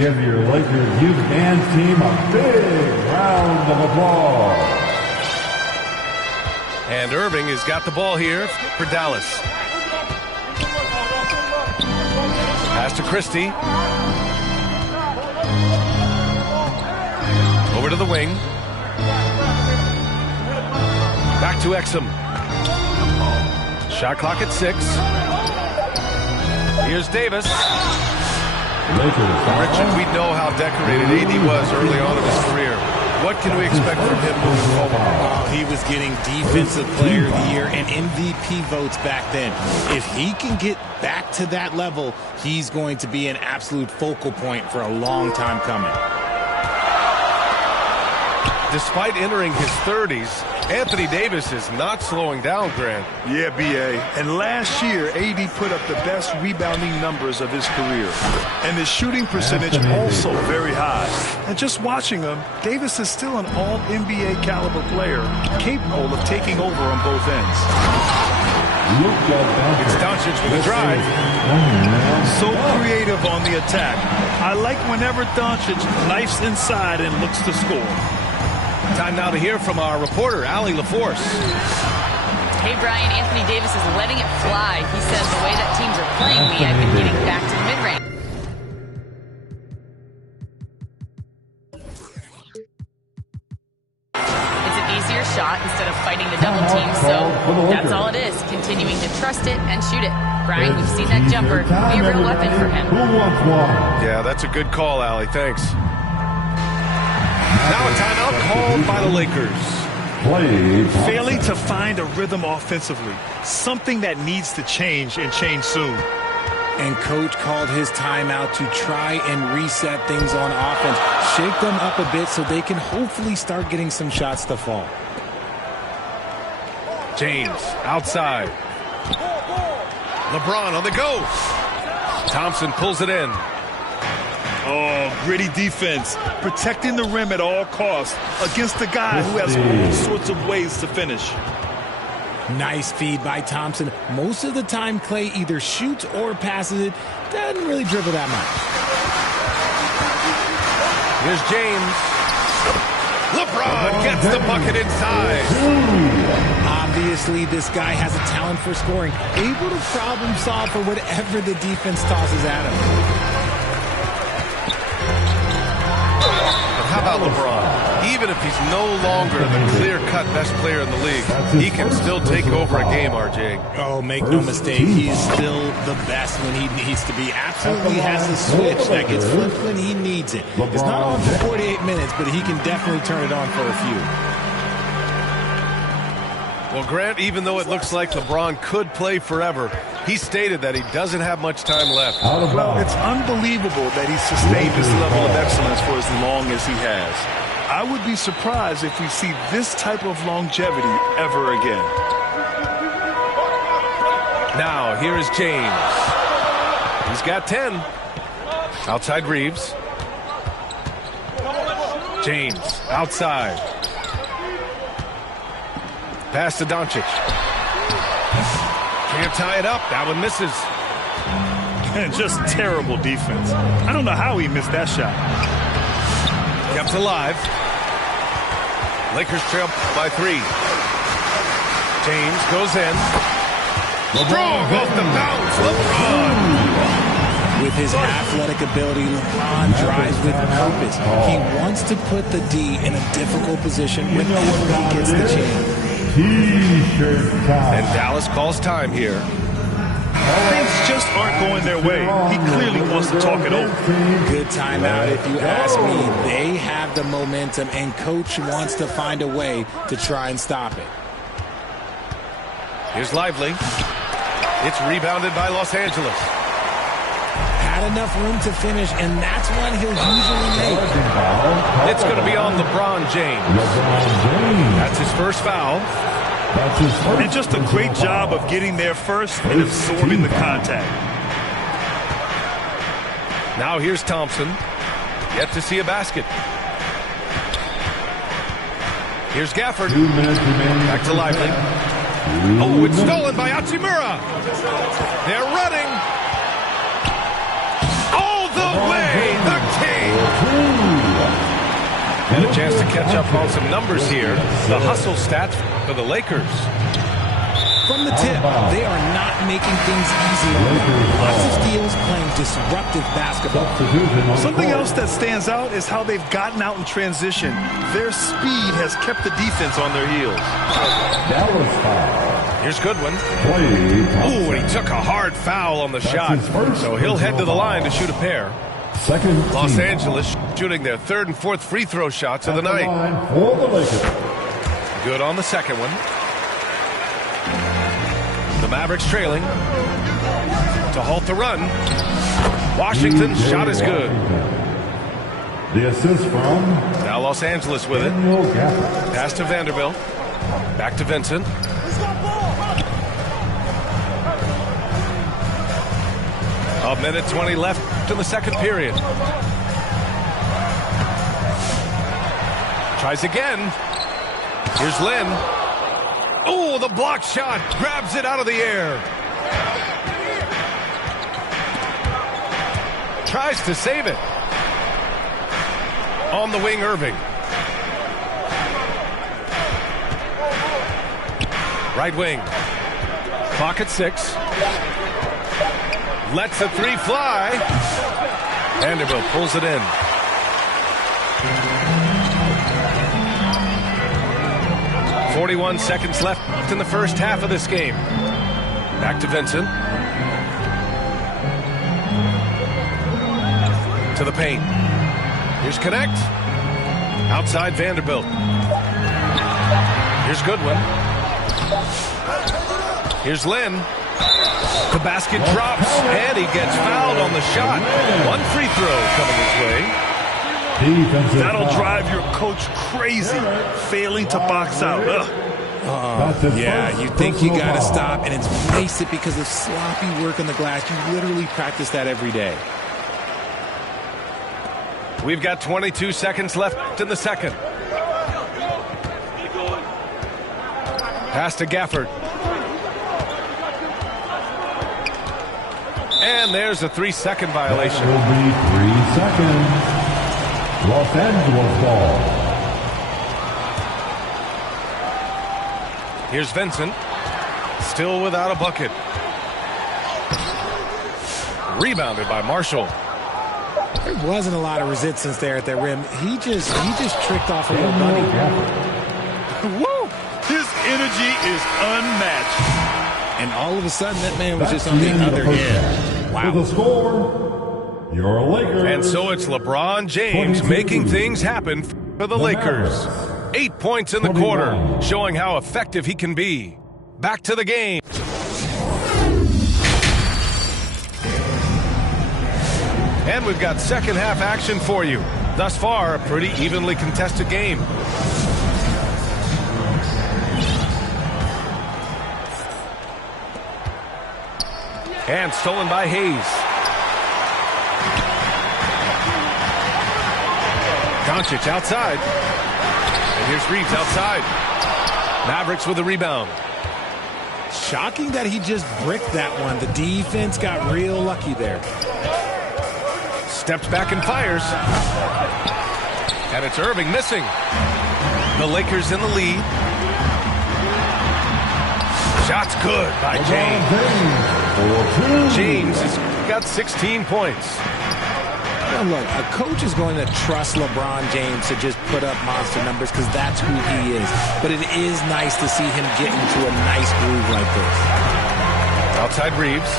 give your Lakers youth and team a big round of applause. And Irving has got the ball here for Dallas. Pass to Christie. Over to the wing. Back to Exum. Shot clock at 6. Here's Davis. Richard, we know how decorated AD was early on in his career. What can we expect from him moving forward? He was getting Defensive Player of the Year and MVP votes back then. If he can get back to that level, he's going to be an absolute focal point for a long time coming. Despite entering his 30s, Anthony Davis is not slowing down, Grant. Yeah, B.A. And last year, AD put up the best rebounding numbers of his career. And his shooting percentage also very high. And just watching him, Davis is still an all-NBA caliber player, capable of taking over on both ends. It's Doncic with a drive. So creative on the attack. I like whenever Doncic knifes inside and looks to score. Time now to hear from our reporter, Allie LaForce. Hey, Brian, Anthony Davis is letting it fly. He says the way that teams are playing me, I've been getting back to the mid-range. It's an easier shot instead of fighting the double team, so that's all it is, continuing to trust it and shoot it. Brian, we've seen that jumper be a real weapon for him. Yeah, that's a good call, Allie. Thanks. Now a timeout called by the Lakers. Failing to find a rhythm offensively, something that needs to change and change soon. And coach called his timeout to try and reset things on offense, shake them up a bit so they can hopefully start getting some shots to fall. James outside. LeBron on the go. Thompson pulls it in. Oh, gritty defense, protecting the rim at all costs against a guy who has all sorts of ways to finish. Nice feed by Thompson. Most of the time, Clay either shoots or passes it. Doesn't really dribble that much. Here's James. LeBron gets the bucket inside. Obviously, this guy has a talent for scoring, able to problem solve for whatever the defense tosses at him. How about LeBron? Even if he's no longer the clear-cut best player in the league, he can still take over a game, RJ. Oh, make no mistake, he is still the best when he needs to be. Absolutely has a switch that gets flipped when he needs it. It's not on for 48 minutes, but he can definitely turn it on for a few. Well, Grant, even though it looks like LeBron could play forever, he stated that he doesn't have much time left. Well, it's unbelievable that he's sustained this level of excellence for as long as he has. I would be surprised if we see this type of longevity ever again. Now, here is James. He's got 10. Outside Reeves. James, outside. Pass to Doncic. Can't tie it up. That one misses. Just terrible defense. I don't know how he missed that shot. Kept alive. Lakers trail by 3. James goes in. Strong off the bounce. LeBron. With his athletic ability, LeBron drives with purpose. He wants to put the D in a difficult position whenever he gets the chance. And Dallas calls time here. Things just aren't going their way. He clearly wants to talk it over. Good timeout if you ask me. They have the momentum, and coach wants to find a way to try and stop it. Here's Lively. It's rebounded by Los Angeles. Had enough room to finish, and that's one he'll usually make. It's going to be on LeBron James. That's his first foul. And just a great job of getting there first and absorbing the contact. Now here's Thompson. Yet to see a basket. Here's Gafford. Back to Lively. Oh, it's stolen by Hachimura. They're running. All the way. The King And a chance to catch up on some numbers here. The hustle stats for the Lakers. From the tip, they are not making things easy. Lots of steals, playing disruptive basketball. Something else that stands out is how they've gotten out in transition. Their speed has kept the defense on their heels. Here's Goodwin. Ooh, and he took a hard foul on the shot. So he'll head to the line to shoot a pair. Los Angeles shooting their third and fourth free throw shots of the night. Good on the second one. The Mavericks trailing to halt the run. Washington's shot is good. The assist from Now Los Angeles with it. Pass to Vanderbilt. Back to Vincent. A minute 20 left in the second period. Tries again. Here's Lynn. Oh, the block shot. Grabs it out of the air. Tries to save it. On the wing, Irving. Right wing. Clock at 6. Lets the three fly. Vanderbilt pulls it in. .41 seconds left in the first half of this game. Back to Vincent. To the paint. Here's Connect. Outside Vanderbilt. Here's Goodwin. Here's Lynn. The basket drops, and he gets fouled on the shot. One free throw coming his way. That'll drive your coach crazy, failing to box out. Yeah, you think you got to stop, and it's wasted because of sloppy work on the glass. You literally practice that every day. We've got 22 seconds left in the second. Pass to Gafford. And there's a 3-second violation. That will be 3 seconds. Los Angeles ball. Here's Vincent. Still without a bucket. Rebounded by Marshall. There wasn't a lot of resistance there at the rim. He just tricked off a little bunny. Woo! His energy is unmatched. And all of a sudden, that man was just on the other end. Wow. With the score, your Lakers. And so it's LeBron James making things happen for the Lakers. 8 points in the quarter, showing how effective he can be. Back to the game. And we've got second half action for you. Thus far, a pretty evenly contested game. And stolen by Hayes. Doncic outside. And here's Reeves outside. Mavericks with the rebound. Shocking that he just bricked that one. The defense got real lucky there. Steps back and fires. And it's Irving missing. The Lakers in the lead. Shot's good by James. James has got 16 points. Now look, a coach is going to trust LeBron James to just put up monster numbers because that's who he is. But it is nice to see him get into a nice groove like this. Outside Reeves.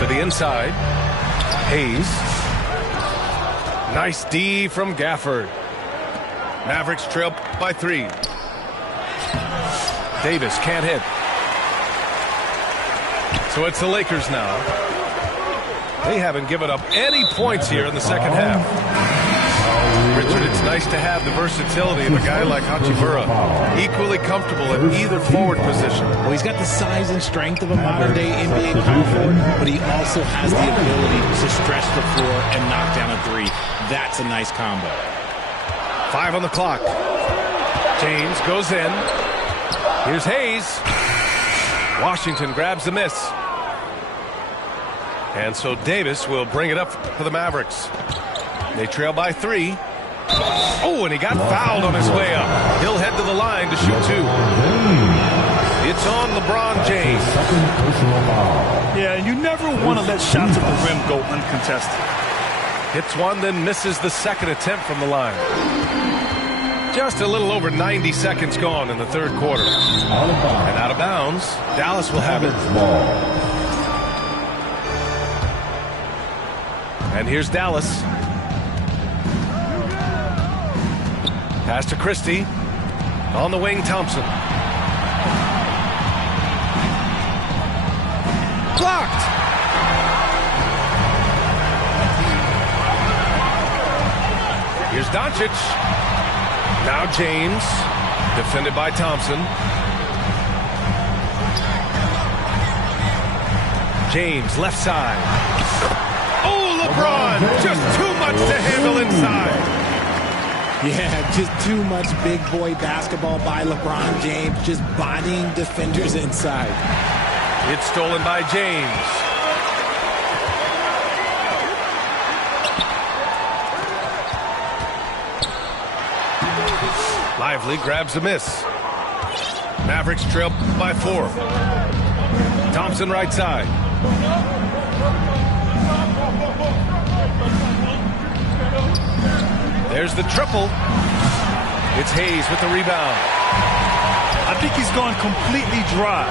To the inside. Hayes. Nice D from Gafford. Mavericks trail by 3. Davis can't hit. So it's the Lakers now. They haven't given up any points here in the second half. Richard, it's nice to have the versatility of a guy like Hachimura, equally comfortable at either forward position. Well, he's got the size and strength of a modern-day NBA power forward, but he also has the ability to stretch the floor and knock down a 3. That's a nice combo. 5 on the clock. James goes in. Here's Hayes. Washington grabs the miss. And so Davis will bring it up for the Mavericks. They trail by 3. Oh, and he got fouled on his way up. He'll head to the line to shoot 2. It's on LeBron James. Yeah, and you never want to let shots at the rim go uncontested. Hits one, then misses the second attempt from the line. Just a little over 90 seconds gone in the third quarter. And out of bounds, Dallas will have it. And here's Dallas. Pass to Christie. On the wing, Thompson. Blocked. Here's Doncic. Now James. Defended by Thompson. James, left side. Oh, LeBron! Just too much to handle inside. Yeah, just too much big boy basketball by LeBron James, just bodying defenders inside. It's stolen by James. Lively grabs the miss. Mavericks trail by 4. Thompson right side. There's the triple. It's Hayes with the rebound. I think he's gone completely dry.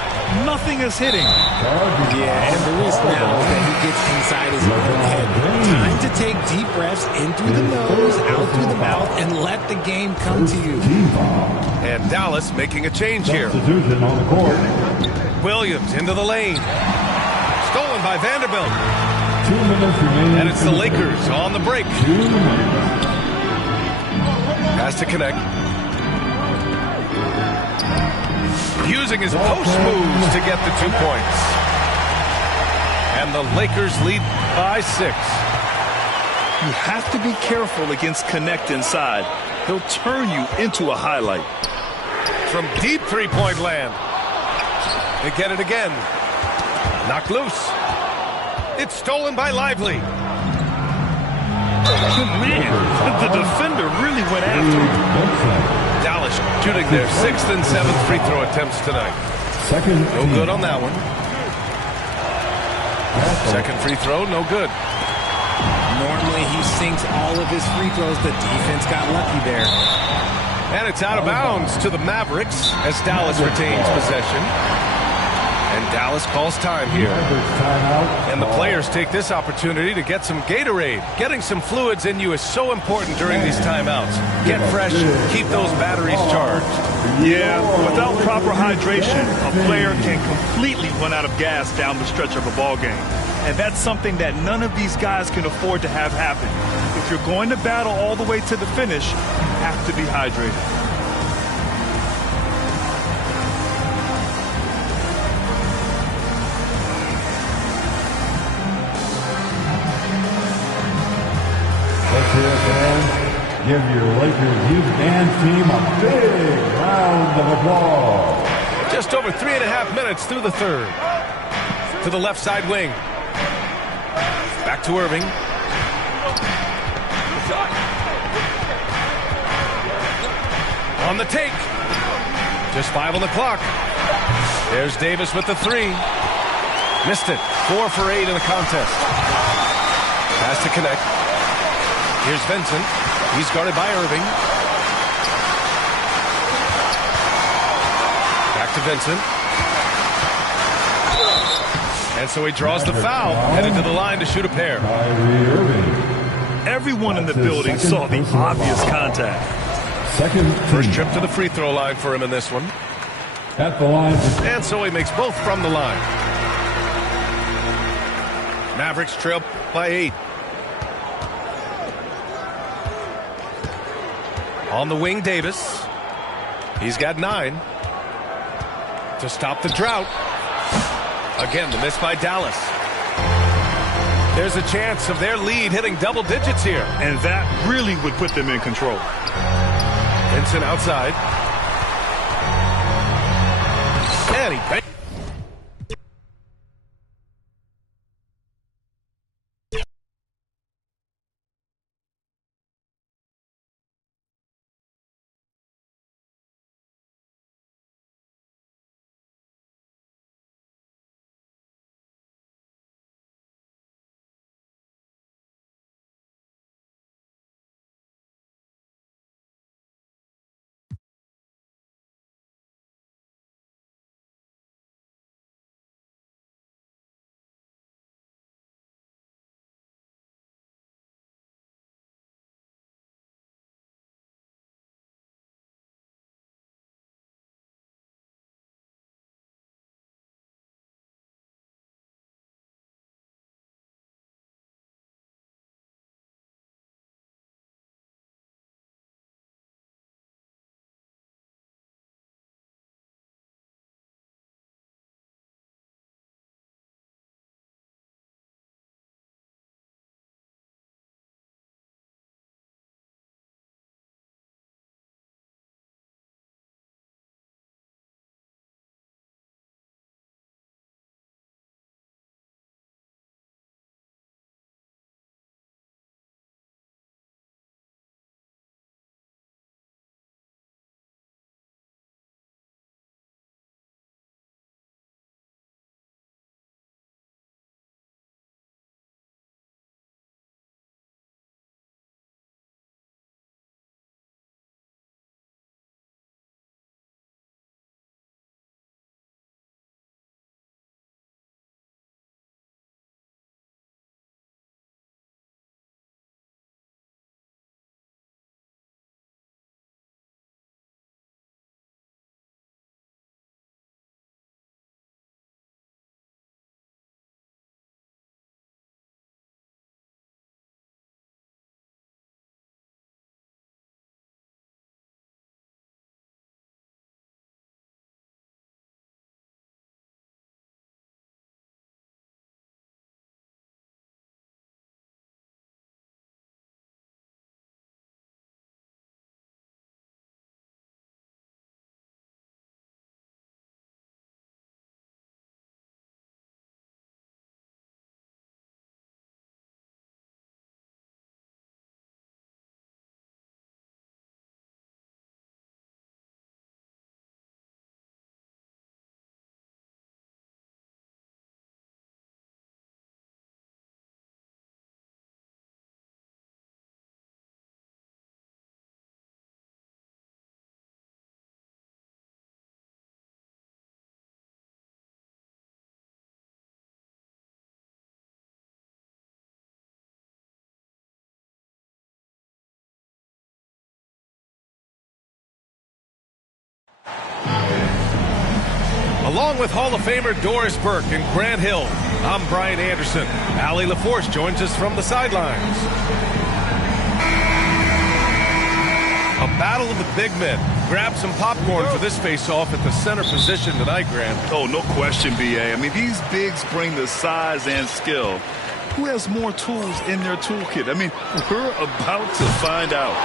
Nothing is hitting. Yeah, and the risk now is that he gets inside his own head. Time to take deep breaths in through the nose, out through the mouth, and let the game come to you. And Dallas making a change here. Williams into the lane. Stolen by Vanderbilt. 2 minutes remaining. And it's the Lakers on the break. 2 minutes. Has to connect. Using his post moves to get the 2 points. And the Lakers lead by 6. You have to be careful against Connect inside. He'll turn you into a highlight. From deep three-point land. They get it again. Knocked loose. It's stolen by Lively. Man, the defender really went after him. Dallas shooting their 6th and 7th free throw attempts tonight. No good on that one. Second free throw, no good. Normally he sinks all of his free throws. The defense got lucky there. And it's out of bounds to the Mavericks as Dallas retains possession. And Dallas calls time here. And the players take this opportunity to get some Gatorade. Getting some fluids in you is so important during these timeouts. Get fresh, keep those batteries charged. Yeah, without proper hydration, a player can completely run out of gas down the stretch of a ball game. And that's something that none of these guys can afford to have happen. If you're going to battle all the way to the finish, you have to be hydrated. Let's hear it, fans. Give your Lakers youth dance team a big round of applause. Just over 3.5 minutes through the third. To the left side wing. Back to Irving. On the take. Just 5 on the clock. There's Davis with the 3. Missed it. 4 for 8 in the contest. Has to connect. Here's Vincent. He's guarded by Irving. Back to Vincent. And so he draws the foul. Headed to the line to shoot a pair. Everyone in the building saw the obvious contact. First trip to the free throw line for him in this one. At the line. And so he makes both from the line. Mavericks trail by 8. On the wing, Davis. He's got 9. To stop the drought. Again, the miss by Dallas. There's a chance of their lead hitting double digits here. And that really would put them in control. Vincent outside. And he Along with Hall of Famer Doris Burke and Grant Hill, I'm Brian Anderson. Allie LaForce joins us from the sidelines. A battle of the big men. Grab some popcorn for this face-off at the center position tonight, Grant. Oh, no question, B.A. I mean, these bigs bring the size and skill. Who has more tools in their toolkit? I mean, we're about to find out.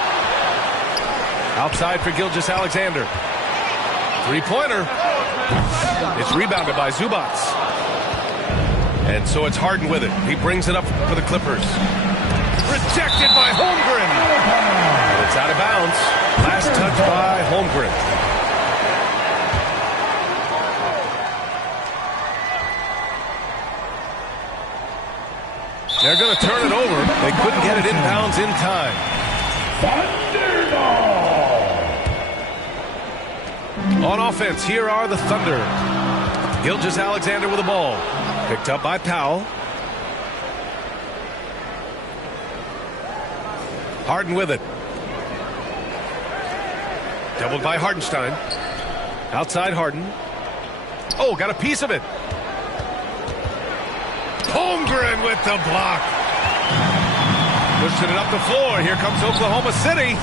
Outside for Gilgeous-Alexander. Three-pointer. It's rebounded by Zubats. And so it's Harden with it. He brings it up for the Clippers. Rejected by Holmgren. And it's out of bounds. Last touch by Holmgren. They're going to turn it over. They couldn't get it inbounds in time. On offense, here are the Thunder. Gilgeous-Alexander with the ball. Picked up by Powell. Harden with it. Doubled by Hardenstein. Outside Harden. Oh, got a piece of it. Holmgren with the block. Pushing it up the floor. Here comes Oklahoma City.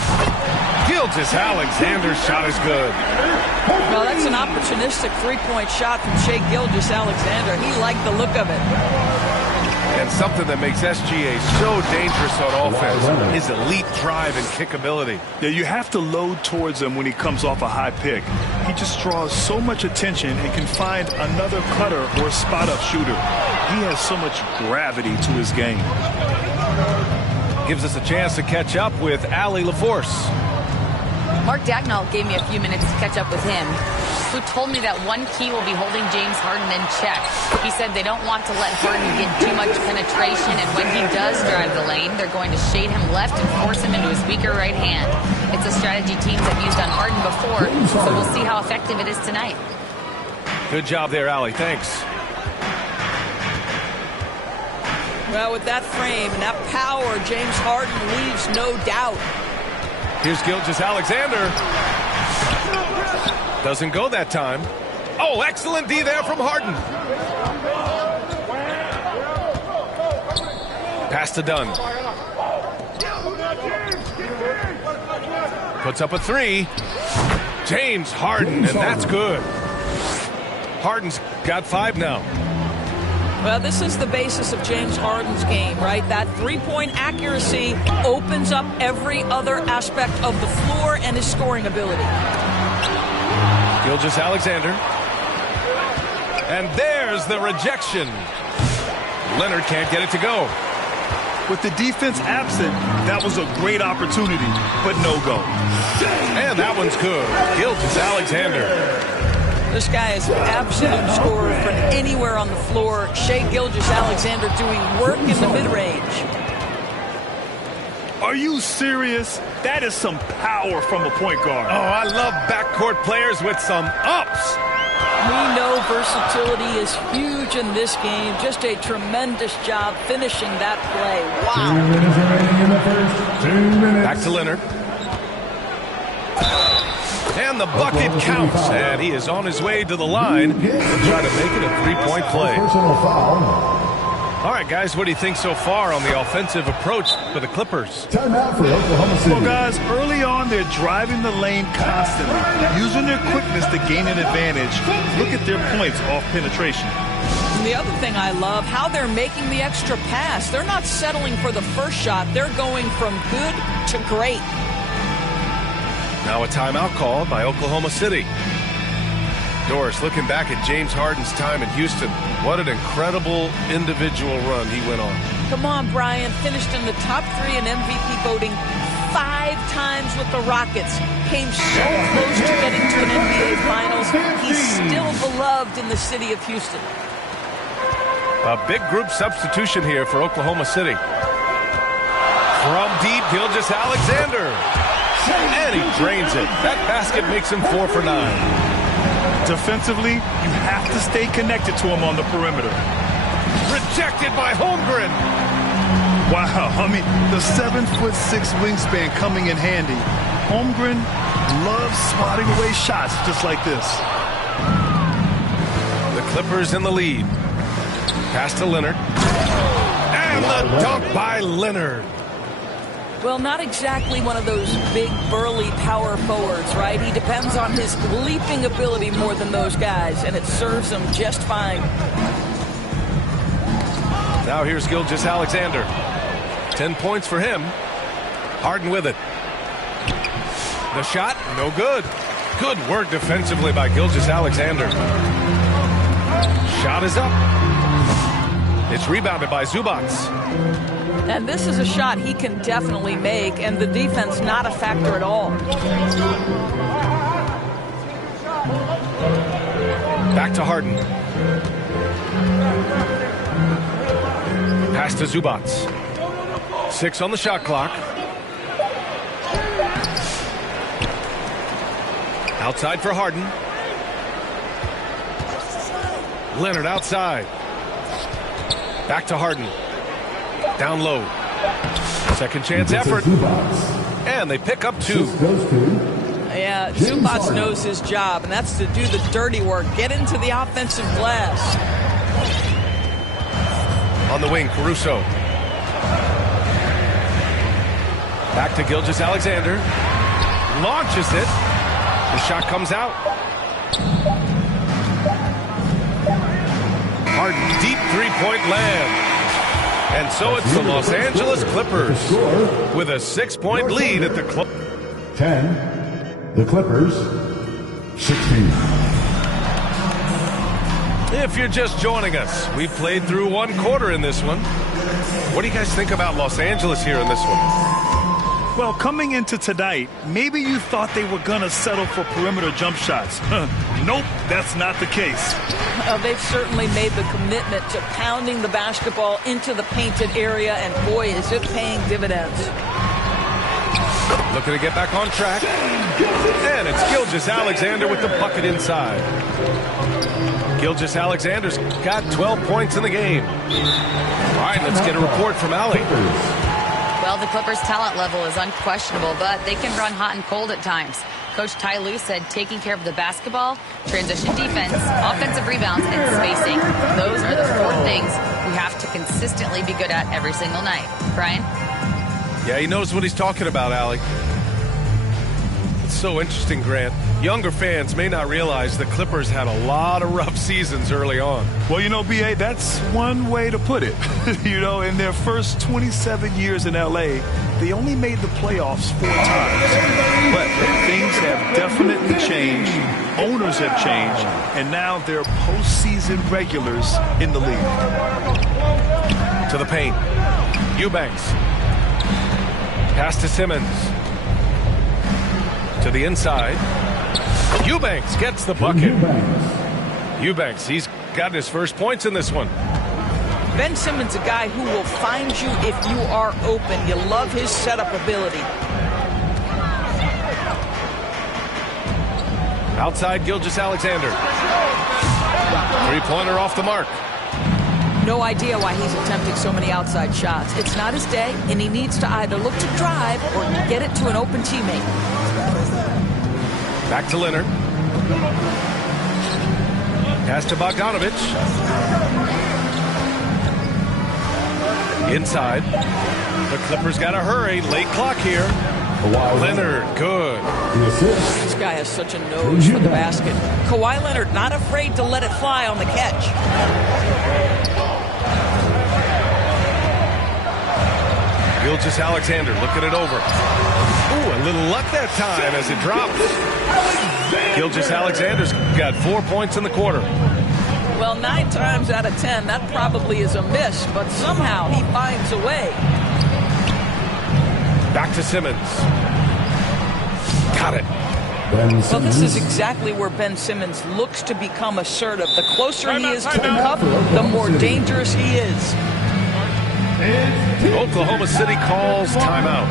Gilgeous-Alexander's shot is good. Well, that's an opportunistic three-point shot from Shai Gilgeous-Alexander. He liked the look of it. And something that makes SGA so dangerous on offense, his elite drive and kickability. Yeah, you have to load towards him when he comes off a high pick. He just draws so much attention and can find another cutter or spot-up shooter. He has so much gravity to his game. Gives us a chance to catch up with Allie LaForce. Mark Dagnall gave me a few minutes to catch up with him, who told me that one key will be holding James Harden in check. He said they don't want to let Harden get too much penetration, and when he does drive the lane, they're going to shade him left and force him into his weaker right hand. It's a strategy teams have used on Harden before, so we'll see how effective it is tonight. Good job there, Allie. Thanks. Well, with that frame and that power, James Harden leaves no doubt. Here's Gilgeous-Alexander. Doesn't go that time. Oh, excellent D there from Harden. Pass to Dunn. Puts up a three. James Harden, and that's good. Harden's got 5 now. Well, this is the basis of James Harden's game, right? That three-point accuracy opens up every other aspect of the floor and his scoring ability. Gilgeous-Alexander. And there's the rejection. Leonard can't get it to go. With the defense absent, that was a great opportunity, but no go. And that one's good. Gilgeous-Alexander. This guy is an absolute scorer from anywhere on the floor. Shai Gilgeous-Alexander doing work in the mid-range. Are you serious? That is some power from a point guard. Oh, I love backcourt players with some ups. We know versatility is huge in this game. Just a tremendous job finishing that play. Wow. 2 minutes remaining in the first. 2 minutes. Back to Leonard. And the bucket counts, and he is on his way to the line to try to make it a three-point play. Personal foul. All right, guys, what do you think so far on the offensive approach for the Clippers? Timeout for Oklahoma City. Well, guys, early on, they're driving the lane constantly, using their quickness to gain an advantage. Look at their points off penetration. And the other thing I love, how they're making the extra pass. They're not settling for the first shot. They're going from good to great. Now a timeout called by Oklahoma City. Doris, looking back at James Harden's time in Houston, what an incredible individual run he went on. Come on, Brian. Finished in the top 3 in MVP voting 5 times with the Rockets. Came so close to getting to an NBA Finals. He's still beloved in the city of Houston. A big group substitution here for Oklahoma City. From deep, Gilgeous-Alexander. And he drains it. That basket makes him 4 for 9. Defensively, you have to stay connected to him on the perimeter. Rejected by Holmgren. Wow, I mean, the 7'6" wingspan coming in handy. Holmgren loves swatting away shots just like this. Clippers in the lead. Pass to Leonard. And the dunk by Leonard. Well, not exactly one of those big, burly power forwards, right? He depends on his leaping ability more than those guys, and it serves him just fine. Now here's Gilgeous-Alexander. 10 points for him. Harden with it. The shot, no good. Good work defensively by Gilgeous-Alexander. Shot is up. It's rebounded by Zubac. And this is a shot he can definitely make, and the defense not a factor at all. Back to Harden. Pass to Zubac. 6 on the shot clock. Outside for Harden. Leonard outside. Back to Harden. Down low. Second chance effort. And they pick up 2. Yeah, Zubac knows his job, and that's to do the dirty work. Get into the offensive glass. On the wing, Caruso. Back to Gilgeous-Alexander. Launches it. The shot comes out. Harden, deep three-point land. And so it's the Los Angeles Clippers with a 6-point lead at the close. 10, the Clippers, 16. If you're just joining us, we've played through 1 quarter in this one. What do you guys think about Los Angeles here in this one? Well, coming into tonight, maybe you thought they were going to settle for perimeter jump shots. Nope, that's not the case. They've certainly made the commitment to pounding the basketball into the painted area, and boy, is it paying dividends. Looking to get back on track. And it's Gilgeous-Alexander with the bucket inside. Gilgeous-Alexander's got 12 points in the game. All right, let's get a report from Allie. Well, the Clippers' talent level is unquestionable, but they can run hot and cold at times. Coach Ty Lue said taking care of the basketball, transition defense, offensive rebounds, and spacing. Those are the 4 things we have to consistently be good at every single night. Brian? Yeah, he knows what he's talking about, Allie. It's so interesting, Grant. Younger fans may not realize the Clippers had a lot of rough seasons early on. Well, you know, B.A., that's one way to put it. You know, in their first 27 years in L.A., they only made the playoffs 4 times. But things have definitely changed. Owners have changed. And now they're postseason regulars in the league. To the paint. Eubanks. Pass to Simmons. To the inside. Eubanks gets the bucket. Eubanks, he's got his first points in this one. Ben Simmons, a guy who will find you if you are open. You love his setup ability. Outside, Gilgeous-Alexander. Three-pointer off the mark. No idea why he's attempting so many outside shots. It's not his day, and he needs to either look to drive or get it to an open teammate. Back to Leonard. Pass to Bogdanovic. Inside. The Clippers got to hurry. Late clock here. Leonard, good. This guy has such a nose for the basket. Kawhi Leonard not afraid to let it fly on the catch. Gilgeous-Alexander looking it over. Ooh, a little luck that time as it drops. Gilgeous-Alexander's got 4 points in the quarter. Well, 9 times out of 10, that probably is a miss, but somehow he finds a way. Back to Simmons. Got it. Well, this is exactly where Ben Simmons looks to become assertive. The closer he is to the cup, the more dangerous he is. Oklahoma City calls timeout.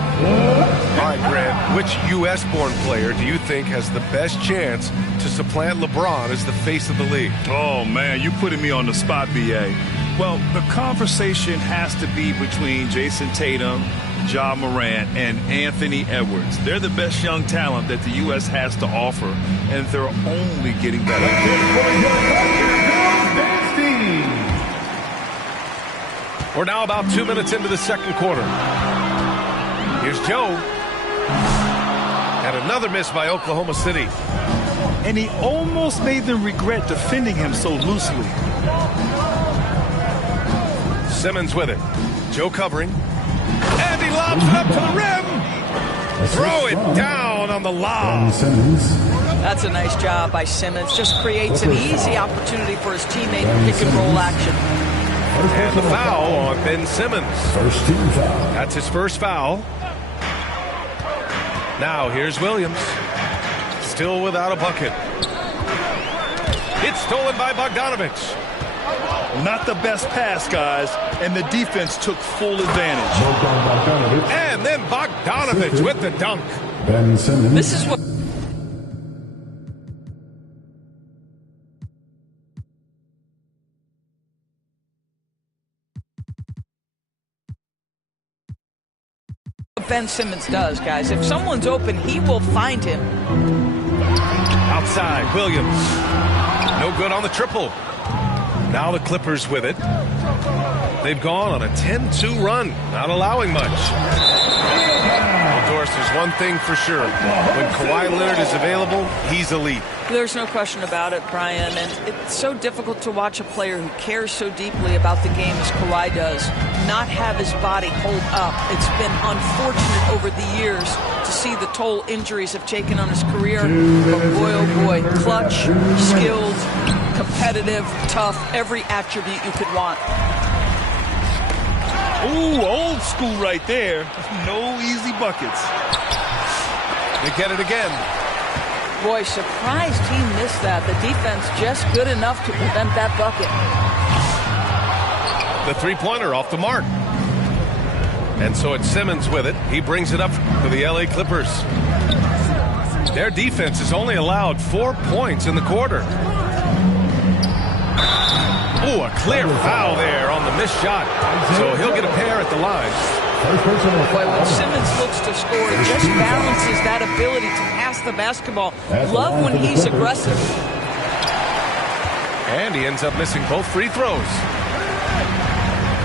All right, Grant, which U.S.-born player do you think has the best chance to supplant LeBron as the face of the league? Oh, man, you're putting me on the spot, B.A. Well, the conversation has to be between Jason Tatum, Ja Morant, and Anthony Edwards. They're the best young talent that the U.S. has to offer, and they're only getting better. We're now about 2 minutes into the second quarter. Here's Joe. And another miss by Oklahoma City. And he almost made them regret defending him so loosely. Simmons with it. Joe covering. And he lobs it up to the rim. Throw it down on the lob. That's a nice job by Simmons. Just creates an easy opportunity for his teammate in pick and roll action. And the foul on Ben Simmons. First team foul. That's his first foul. Now here's Williams. Still without a bucket. It's stolen by Bogdanovich. Not the best pass, guys, and the defense took full advantage. And then Bogdanovich with the dunk. Ben Simmons. This is what Ben Simmons does, guys. If someone's open, he will find him. Outside, Williams. No good on the triple. Now the Clippers with it. They've gone on a 10-2 run, not allowing much. Well, Doris, there's one thing for sure. When Kawhi Leonard is available, he's elite. There's no question about it, Brian. And it's so difficult to watch a player who cares so deeply about the game as Kawhi does not have his body hold up. It's been unfortunate over the years to see the toll injuries have taken on his career. But boy, oh boy, clutch, skilled, competitive, tough, every attribute you could want. Ooh, old school right there. No easy buckets. They get it again. Boy, surprised he missed that. The defense just good enough to prevent that bucket. The three-pointer off the mark. And so it's Simmons with it. He brings it up for the LA Clippers. Their defense has only allowed 4 points in the quarter. Ooh, a clear foul there on the missed shot. So he'll get a pair at the line. Boy, when Simmons looks to score, it just balances that ability to pass the basketball. Love when he's aggressive. And he ends up missing both free throws.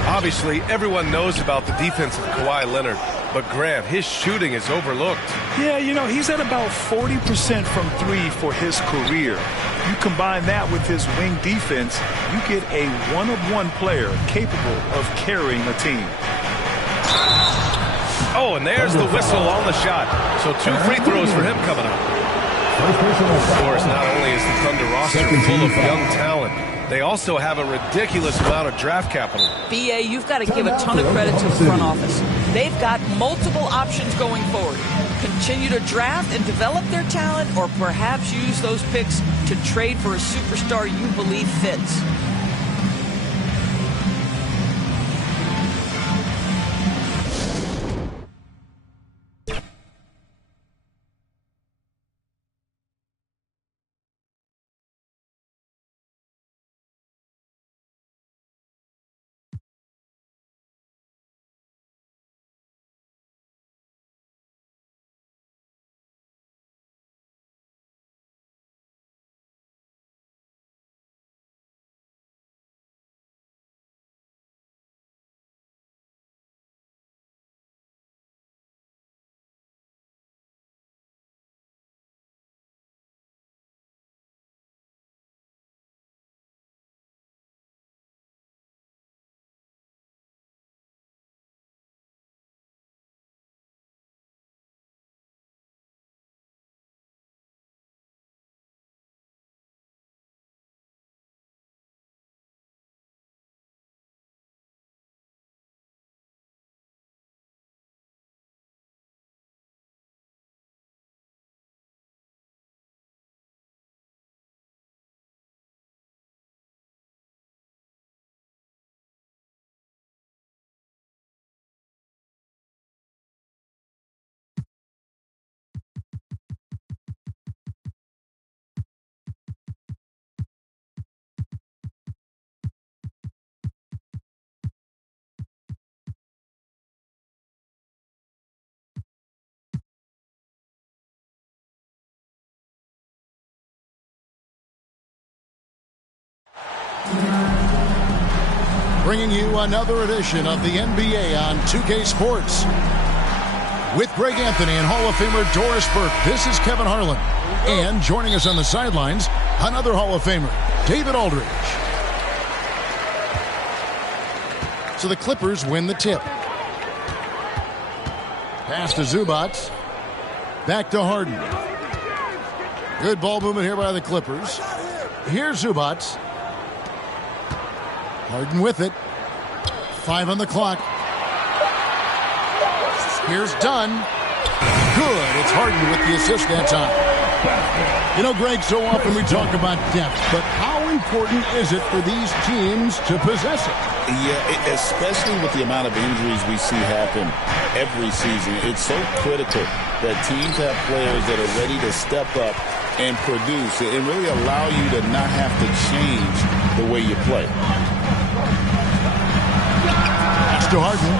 Obviously, everyone knows about the defense of Kawhi Leonard, but Grant, his shooting is overlooked. Yeah, you know, he's at about 40% from three for his career. You combine that with his wing defense, you get a one-of-one player capable of carrying a team. Oh, and there's the whistle on the shot. So 2 free throws for him coming up. Of course, not only is the Thunder roster full of young talent, they also have a ridiculous amount of draft capital. BA, you've got to give a ton of credit to the front office. They've got multiple options going forward. Continue to draft and develop their talent, or perhaps use those picks to trade for a superstar you believe fits. Bringing you another edition of the NBA on 2K Sports. With Greg Anthony and Hall of Famer Doris Burke, this is Kevin Harlan. And joining us on the sidelines, another Hall of Famer, David Aldridge. So the Clippers win the tip. Pass to Zubac. Back to Harden. Good ball movement here by the Clippers. Here's Zubac. Harden with it. 5 on the clock. Here's Dunn. Good. It's Harden with the assist that time. You know, Greg, so often we talk about depth, but how important is it for these teams to possess it? Yeah, especially with the amount of injuries we see happen every season. It's so critical that teams have players that are ready to step up and produce and really allow you to not have to change the way you play. Pass to Harden.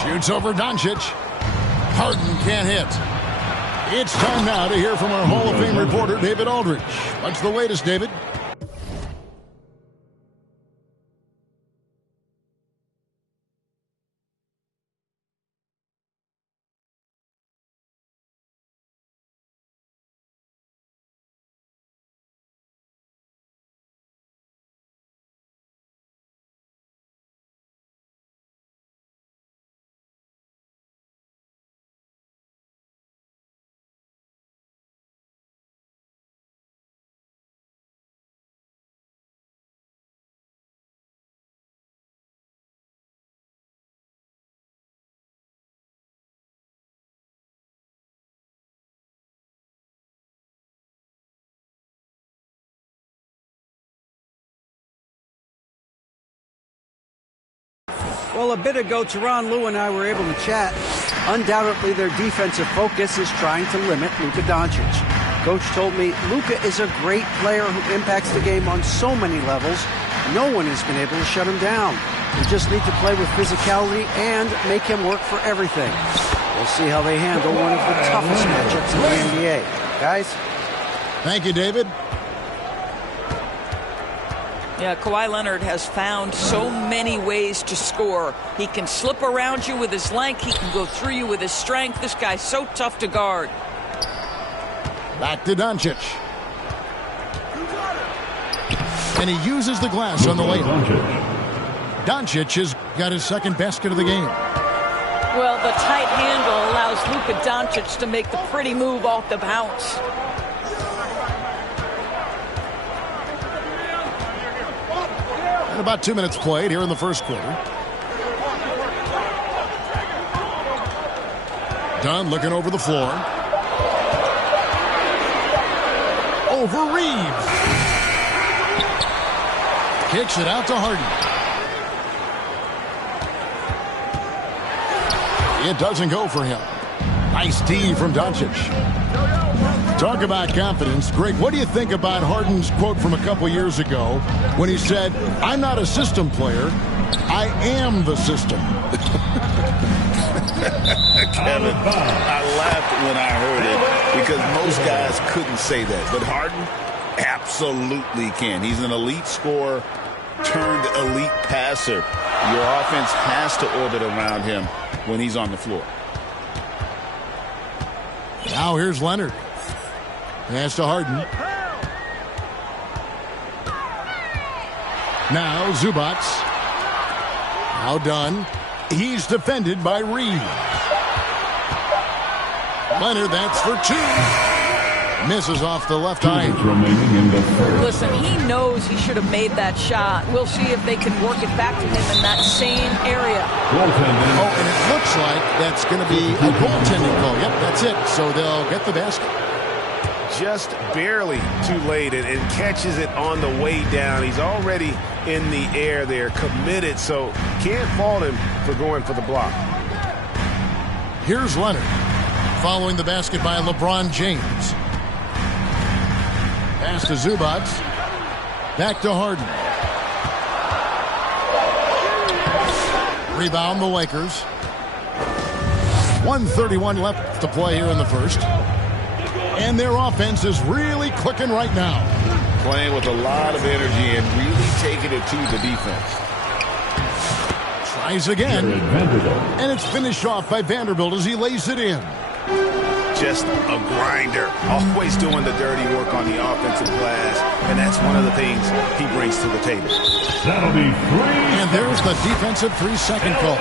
Shoots over Doncic. Harden can't hit. It's time now to hear from our Hall of Fame reporter, David Aldridge. What's the latest, David? Well, a bit ago, Tyronn Lue and I were able to chat. Undoubtedly, their defensive focus is trying to limit Luka Doncic. Coach told me Luka is a great player who impacts the game on so many levels. No one has been able to shut him down. We just need to play with physicality and make him work for everything. We'll see how they handle one of the toughest matchups in the NBA. Guys? Thank you, David. Yeah, Kawhi Leonard has found so many ways to score. He can slip around you with his length. He can go through you with his strength. This guy's so tough to guard. Back to Doncic. And he uses the glass on the layup. Doncic has got his second basket of the game. Well, the tight handle allows Luka Doncic to make the pretty move off the bounce. About 2 minutes played here in the first quarter. Dunn looking over the floor. Over Reeves. Kicks it out to Harden. It doesn't go for him. Nice D from Doncic. Talk about confidence. Greg, what do you think about Harden's quote from a couple years ago when he said, "I'm not a system player, I am the system"? Kevin, I laughed when I heard it because most guys couldn't say that. But Harden absolutely can. He's an elite scorer turned elite passer. Your offense has to orbit around him when he's on the floor. Now here's Leonard. Pass to Harden. Now Zubac. Now Dunn. He's defended by Reeves. Leonard, that's for 2. Misses off the left eye. Listen, he knows he should have made that shot. We'll see if they can work it back to him in that same area. Oh, and it looks like that's going to be a goaltending call. Yep, that's it. So they'll get the basket. Just barely too late and catches it on the way down. He's already in the air there, committed, so can't fault him for going for the block. Here's Leonard following the basket by LeBron James. Pass to Zubac. Back to Harden. Rebound the Lakers. 1:31 left to play here in the first. And their offense is really clicking right now. Playing with a lot of energy and really taking it to the defense. Tries again. And it's finished off by Vanderbilt as he lays it in. Just a grinder, always doing the dirty work on the offensive glass, and that's one of the things he brings to the table. That'll be 3. And there's the defensive 3-second call.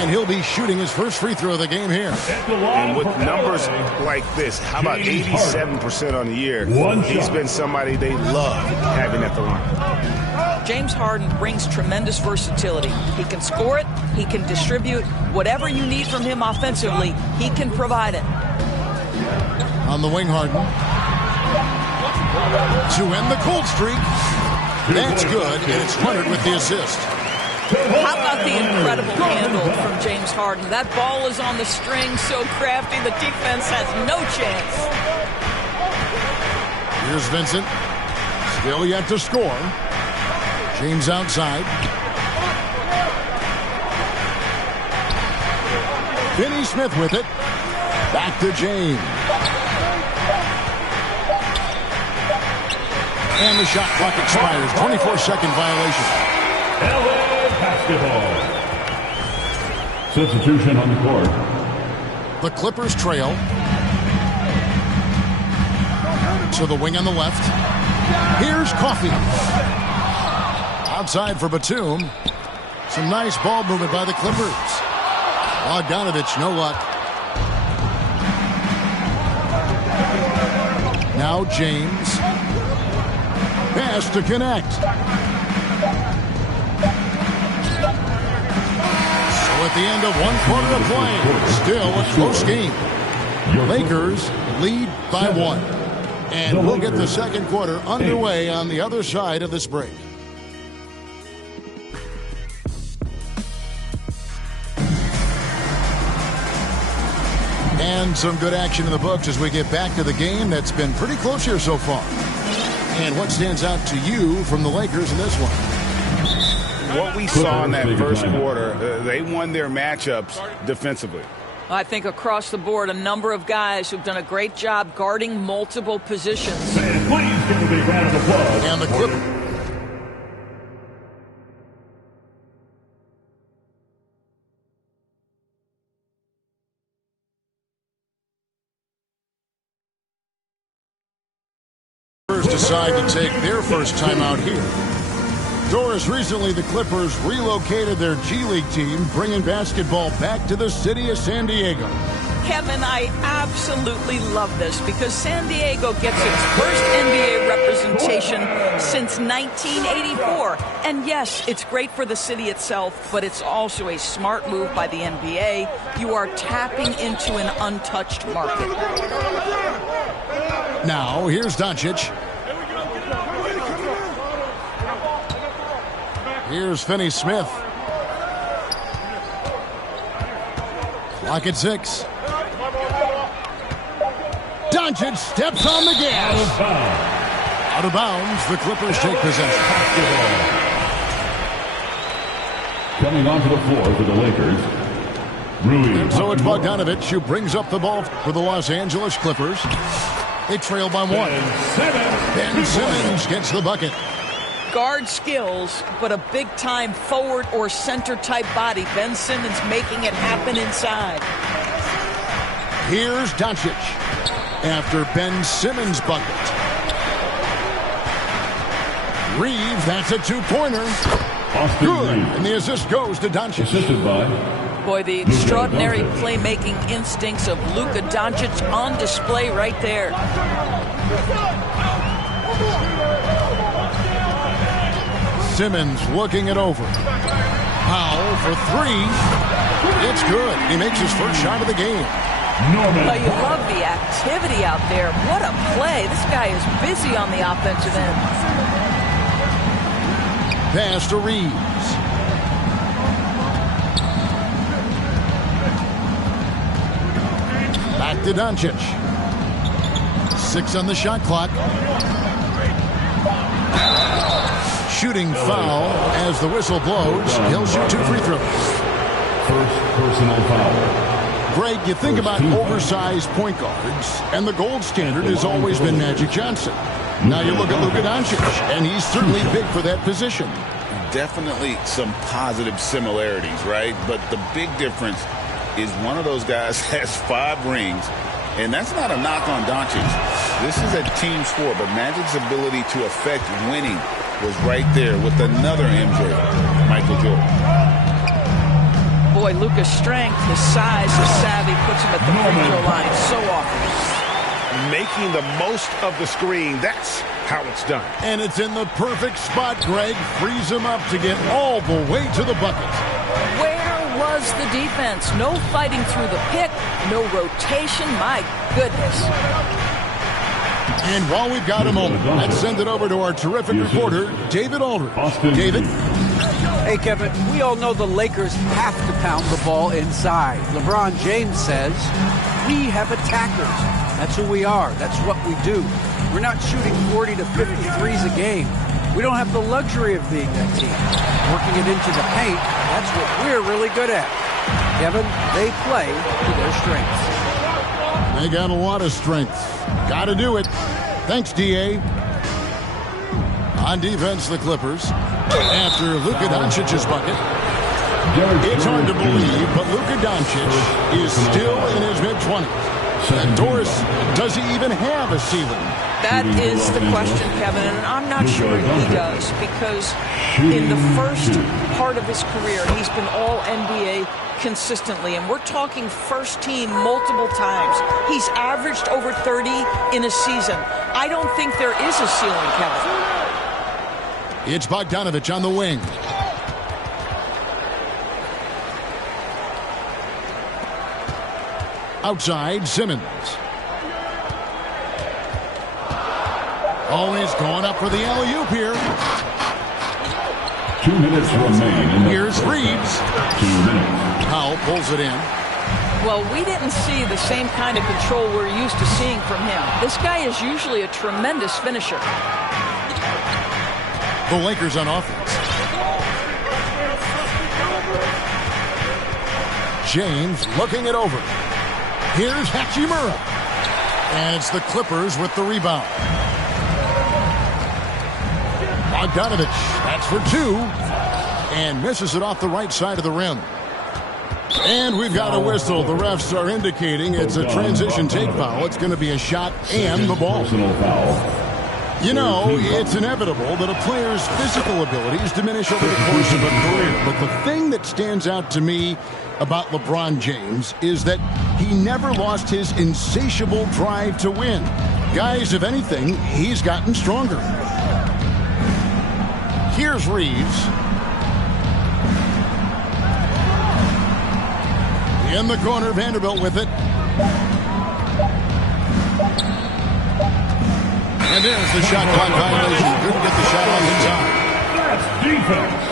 And he'll be shooting his first free throw of the game here. And with numbers like this, how about 87% on the year? He's been somebody they love having at the line. James Harden brings tremendous versatility. He can score it, he can distribute. Whatever you need from him offensively, he can provide it. On the wing, Harden. To end the cold streak. That's good, and it's Leonard with the assist. How about the incredible handle from James Harden? That ball is on the string, so crafty, the defense has no chance. Here's Vincent. Still yet to score. James outside. Finney Smith with it. Back to James. And the shot clock expires. 24-second violation. LA basketball. Substitution on the court. The Clippers trail. To the wing on the left. Here's Coffey. Outside for Batum. Some nice ball movement by the Clippers. Bogdanovich, no luck. Now James. Pass to connect. So at the end of 1 quarter of play, still a close game. Lakers lead by 1. And we'll get the second quarter underway on the other side of this break. And some good action in the books as we get back to the game that's been pretty close here so far. And what stands out to you from the Lakers in this one? What we saw in that first quarter, they won their matchups defensively. I think across the board, a number of guys who've done a great job guarding multiple positions. And please give a big round of applause. And the Clippers. Decide to take their first time out here. Doris, recently the Clippers relocated their G League team, bringing basketball back to the city of San Diego. Kevin, I absolutely love this because San Diego gets its first NBA representation since 1984. And yes, it's great for the city itself, but it's also a smart move by the NBA. You are tapping into an untouched market. Now, here's Doncic. Here's Finney Smith. Clock at 6. Doncic steps on the gas. Out of bounds. The Clippers take possession. Coming onto the floor for the Lakers, Rui. So it's Bogdanovich who brings up the ball for the Los Angeles Clippers. They trail by 1. Ben Simmons gets the bucket. Guard skills, but a big-time forward or center-type body. Ben Simmons making it happen inside. Here's Doncic after Ben Simmons' bucket. Reeves, that's a 2-pointer. Good, and the assist goes to Doncic. Assisted by... Boy, the extraordinary playmaking instincts of Luka Doncic on display right there. Simmons looking it over. Powell for 3. It's good. He makes his first shot of the game. Well, you love the activity out there. What a play. This guy is busy on the offensive end. Pass to Reeves. Back to Doncic. 6 on the shot clock. Shooting foul as the whistle blows. He'll shoot 2 free throws. First personal foul. Greg, you think about oversized point guards, and the gold standard has always been Magic Johnson. Now you look at Luka Doncic, and he's certainly big for that position. definitely some positive similarities, right? But the big difference is one of those guys has 5 rings, and that's not a knock on Doncic. This is a team sport, but Magic's ability to affect winning was right there with another MJ, Michael Jordan. Boy, Luka's strength, his size, his savvy puts him at the free throw line so often. Making the most of the screen, that's how it's done. And it's in the perfect spot, Greg. Frees him up to get all the way to the bucket. Where was the defense? No fighting through the pick, no rotation. My goodness. And while we've got a moment, let's send it over to our terrific reporter, David Aldridge. David? Hey, Kevin, we all know the Lakers have to pound the ball inside. LeBron James says, we have attackers. That's who we are. That's what we do. We're not shooting 40 to 50 threes a game. We don't have the luxury of being that team. Working it into the paint, that's what we're really good at. Kevin, they play to their strengths. They got a lot of strength. Got to do it. Thanks, D.A. On defense, the Clippers. After Luka Doncic's bucket. It's hard to believe, but Luka Doncic is still in his mid-20s. And Doris, does he even have a ceiling? That is the question, Kevin, and I'm not sure he does, because in the first part of his career, he's been all-NBA consistently, and we're talking first team multiple times. He's averaged over 30 in a season. I don't think there is a ceiling, Kevin. It's Bogdanovich on the wing. Outside, Simmons. Always going up for the alley-oop here. 2 minutes remain. Here's Reeves. 2 minutes. Powell pulls it in. Well, we didn't see the same kind of control we're used to seeing from him. This guy is usually a tremendous finisher. The Lakers on offense. James looking it over. Here's Hachimura. And it's the Clippers with the rebound. Bogdanovich, that's for 2. And misses it off the right side of the rim. And we've got a whistle. The refs are indicating it's a transition take foul. It's going to be a shot and the ball. You know, it's inevitable that a player's physical abilities diminish over the course of a career. But the thing that stands out to me about LeBron James is that he never lost his insatiable drive to win. Guys, if anything, he's gotten stronger. Here's Reeves. In the corner, Vanderbilt with it. And there's the shot clock violation. Couldn't get the shot off in time. That's defense.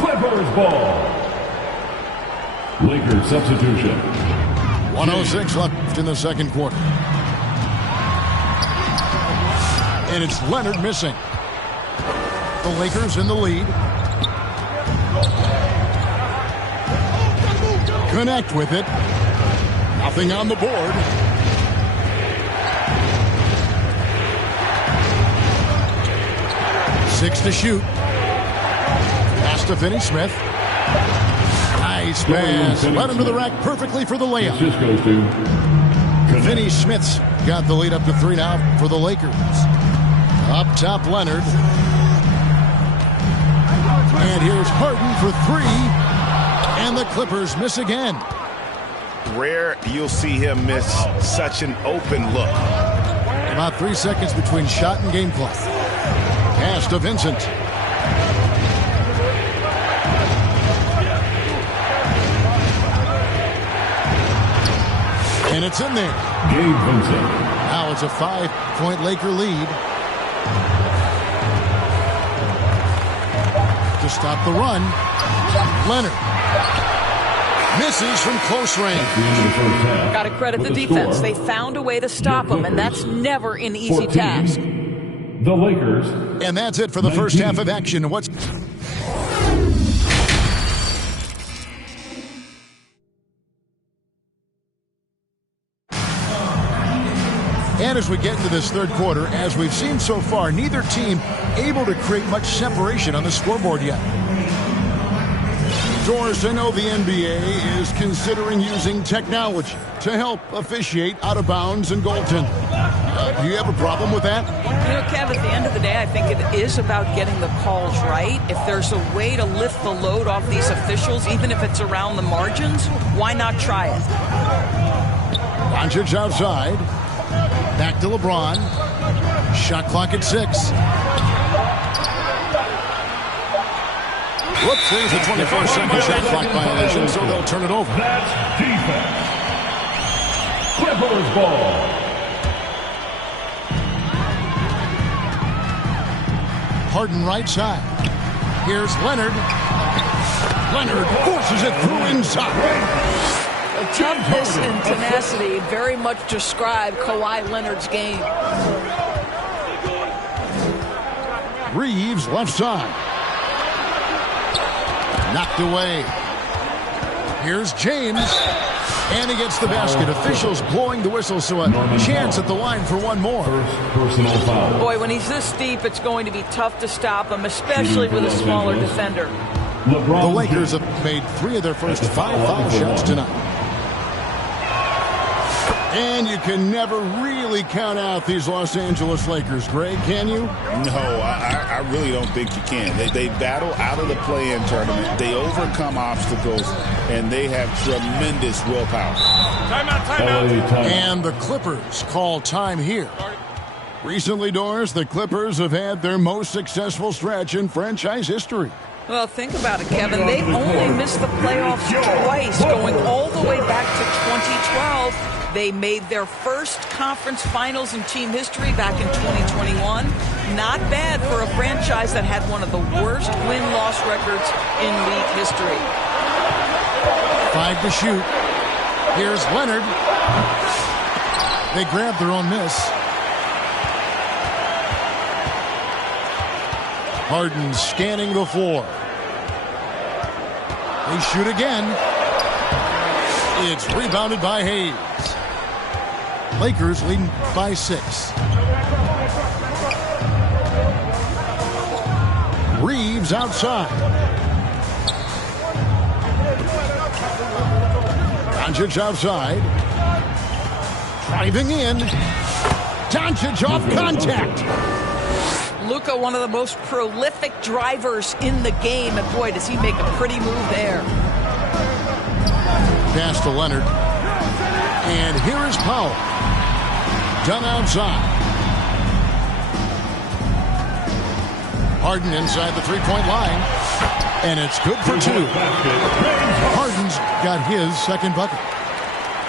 Clippers ball. Lakers substitution. 1:06 left in the second quarter. And it's Leonard missing. The Lakers in the lead. Connect with it. Nothing on the board. Six to shoot. Pass to Finney-Smith. Nice pass. Led him to the rack perfectly for the layup. Finney-Smith's got the lead up to 3 now for the Lakers. Up top, Leonard. And here's Harden for 3. And the Clippers miss again. Rare you'll see him miss such an open look. About 3 seconds between shot and game clock. Pass to Vincent. And it's in there. Gabe Vincent. Now it's a 5-point Laker lead. To stop the run, Leonard. Misses from close range. Got to credit the defense. They found a way to stop him, and that's never an easy task. The Lakers. And that's it for the first half of action. What's... And as we get into this third quarter, as we've seen so far, neither team able to create much separation on the scoreboard yet. Doris, I know the NBA is considering using technology to help officiate out of bounds and goaltending. Do you have a problem with that? You know, Kev, at the end of the day, I think it is about getting the calls right. If there's a way to lift the load off these officials, even if it's around the margins, why not try it? Doncic outside. Back to LeBron. Shot clock at 6. Whoops, there's a 24-second shot clock violation, so they'll turn it over. That's defense. Clippers ball. Harden right side. Here's Leonard. Leonard forces it through inside. Toughness and tenacity very much describe Kawhi Leonard's game. Reeves left side. Knocked away. Here's James. And he gets the basket. Officials blowing the whistle, so a chance at the line for one more. Personal foul. Boy, when he's this deep, it's going to be tough to stop him, especially with a smaller defender. The Lakers have made 3 of their first 5 foul shots tonight. And you can never really count out these Los Angeles Lakers, Greg, can you? No, I really don't think you can. They battle out of the play-in tournament. They overcome obstacles, and they have tremendous willpower. Timeout. And the Clippers call time here. Recently, Doris, the Clippers have had their most successful stretch in franchise history. Well, think about it, Kevin. They've only missed the playoffs twice, going all the way back to 2012. They made their first conference finals in team history back in 2021. Not bad for a franchise that had one of the worst win-loss records in league history. 5 to shoot. Here's Leonard. They grab their own miss. Harden scanning the floor. They shoot again. It's rebounded by Hayes. Lakers leading by 6. Reeves outside. Doncic outside. Driving in. Doncic off contact. Luka, one of the most prolific drivers in the game, and boy, does he make a pretty move there. Pass to Leonard. And here is Powell. Done outside. Harden inside the three-point line. And it's good for 2. Harden's got his second bucket.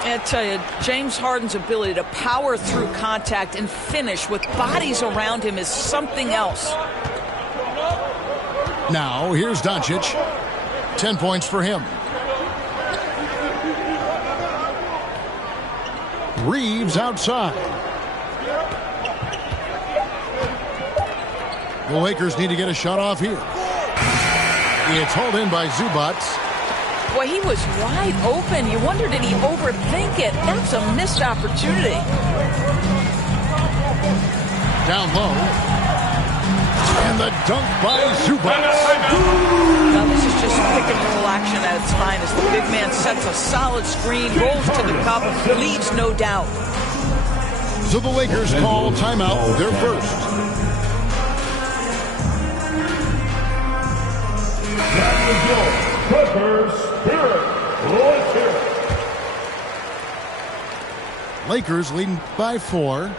I tell you, James Harden's ability to power through contact and finish with bodies around him is something else. Now, here's Doncic. 10 points for him. Reeves outside. The Lakers need to get a shot off here. It's hauled in by Zubac. Boy, he was wide open. You wonder, did he overthink it? That's a missed opportunity. Down low. And the dunk by Zubac. Now, this is just pick and roll action at its finest. The big man sets a solid screen, rolls to the cup, leads no doubt. So the Lakers call timeout, their first. Clippers spirit. Let's hear it. Lakers leading by 4.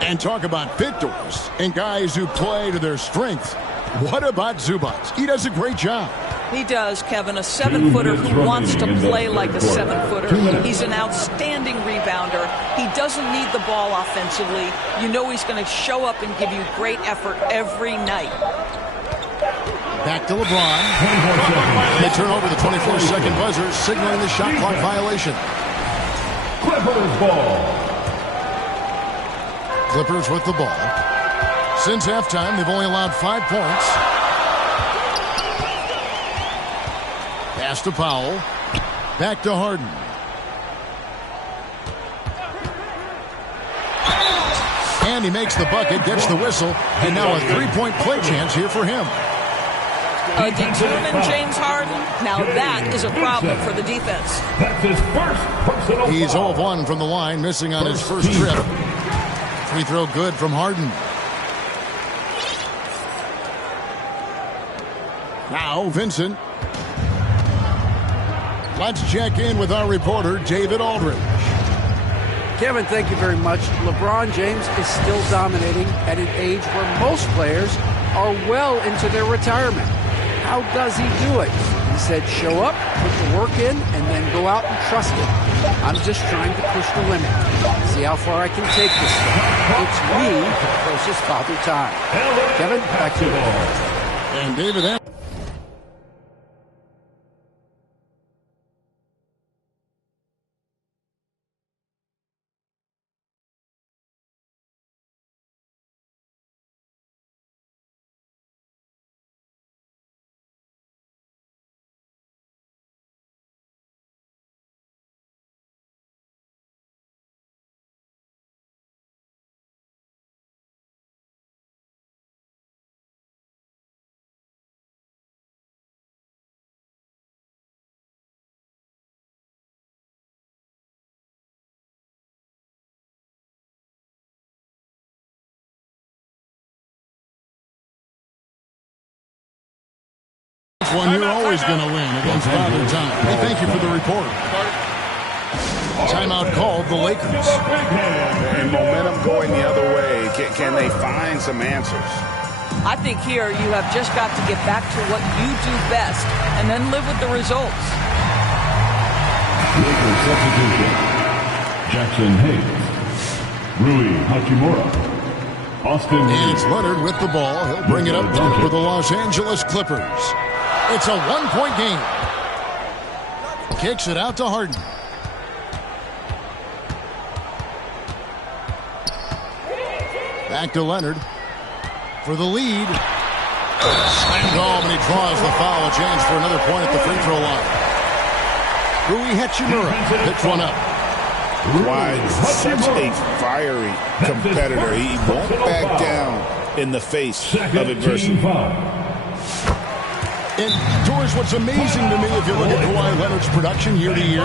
And talk about victors and guys who play to their strength. What about Zubac? He does a great job. He does, Kevin. A 7-footer who wants to play like a 7-footer. He's an outstanding rebounder. He doesn't need the ball offensively. You know he's going to show up and give you great effort every night. Back to LeBron. They turn over the 24-second buzzer, signaling the shot clock violation. Clippers ball. Clippers with the ball. Since halftime, they've only allowed 5 points. Pass to Powell. Back to Harden. And he makes the bucket, gets the whistle, and now a three-point play chance here for him. A determined James Harden. Now that is a problem for the defense. That's his first personal He's foul. 0 of 1 from the line, missing on his first trip. Free throw good from Harden. Now Vincent. Let's check in with our reporter, David Aldridge. Kevin, thank you very much. LeBron James is still dominating at an age where most players are well into their retirement. How does he do it? He said, show up, put the work in, and then go out and trust it. I'm just trying to push the limit. See how far I can take this thing. It's me versus Father Time. Kevin, back to you. And David, one you're always going to win against Father Time. Hey, thank you for the report. Timeout called the Lakers. And momentum going the other way. Can they find some answers? I think here you have just got to get back to what you do best and then live with the results. Lakers substitution. Jackson Hayes. Rui Hachimura. Austin And it's Leonard with the ball. He'll bring it up for the Los Angeles Clippers. It's a one-point game. Kicks it out to Harden. Back to Leonard for the lead. Slammed home, and he draws the foul. A chance for another point at the free throw line. Rui Hachimura picks one up. Why such a fiery competitor. He won't back down in the face of adversity. And, George, what's amazing to me, if you look at Kawhi Leonard's production year to year,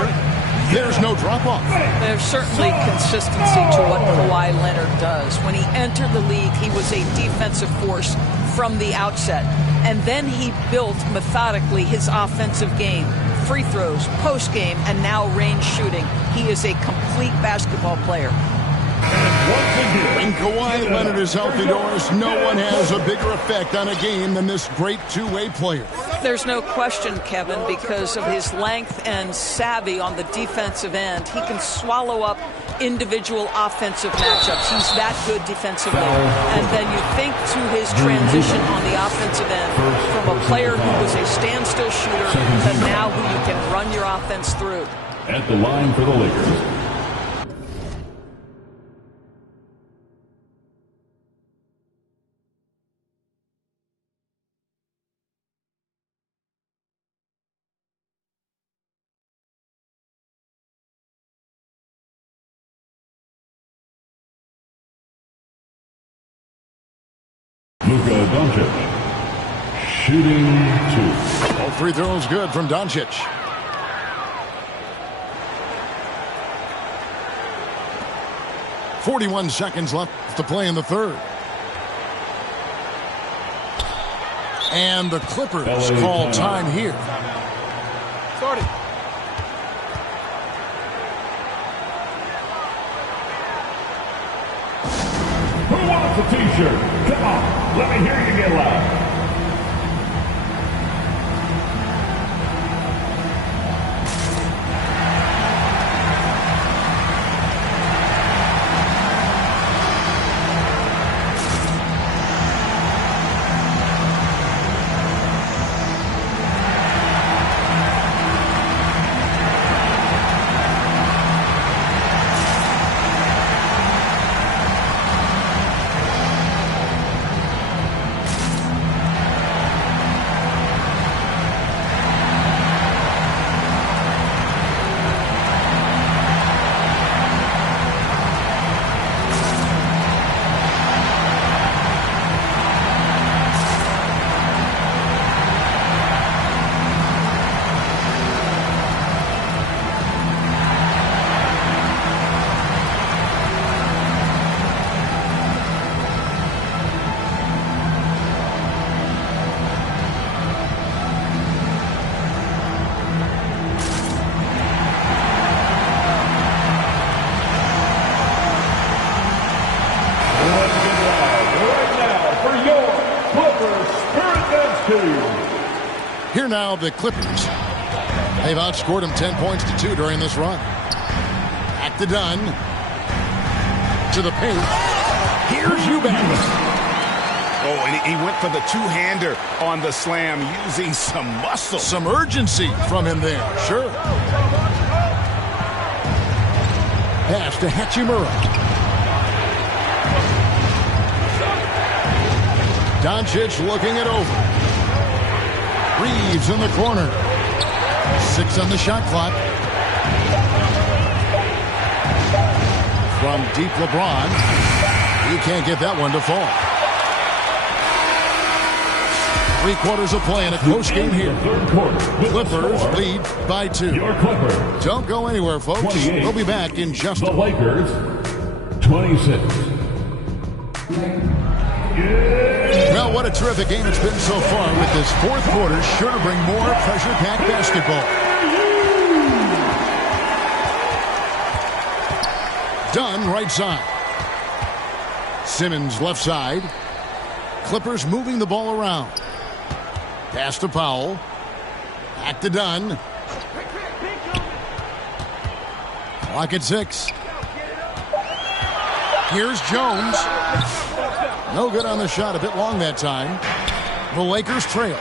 there's no drop-off. There's certainly consistency to what Kawhi Leonard does. When he entered the league, he was a defensive force from the outset. And then he built methodically his offensive game. Free throws, post-game, and now range shooting. He is a complete basketball player. When Kawhi Leonard is healthy, Doris, no one has a bigger effect on a game than this great two-way player. There's no question, Kevin, because of his length and savvy on the defensive end. He can swallow up individual offensive matchups. He's that good defensively. And then you think to his transition on the offensive end from a player who was a standstill shooter to now who you can run your offense through. At the line for the Lakers. Luka Doncic, shooting two. All free throws good from Doncic. .41 seconds left to play in the third. And the Clippers call time here. Sorry. Who wants a t-shirt? Come on, let me hear you get loud. Here now, the Clippers. They've outscored them 10 points to 2 during this run. Back to Dunn. To the paint. Here's Eubanks. Oh, and he went for the two-hander on the slam, using some muscle. Some urgency from him there, sure. Pass to Hachimura. Doncic looking it over. Reeves in the corner. 6 on the shot clock. From deep LeBron. He can't get that one to fall. 3 quarters of play in a close game here. Clippers lead by 2. Don't go anywhere, folks. We'll be back in just a moment. The Lakers, 26. Well, what a terrific game it's been so far, with this 4th quarter sure to bring more pressure-packed basketball. Dunn right side. Simmons left side. Clippers moving the ball around. Pass to Powell. Back to Dunn. Clock at 6. Here's Jones. No good on the shot. A bit long that time. The Lakers trail.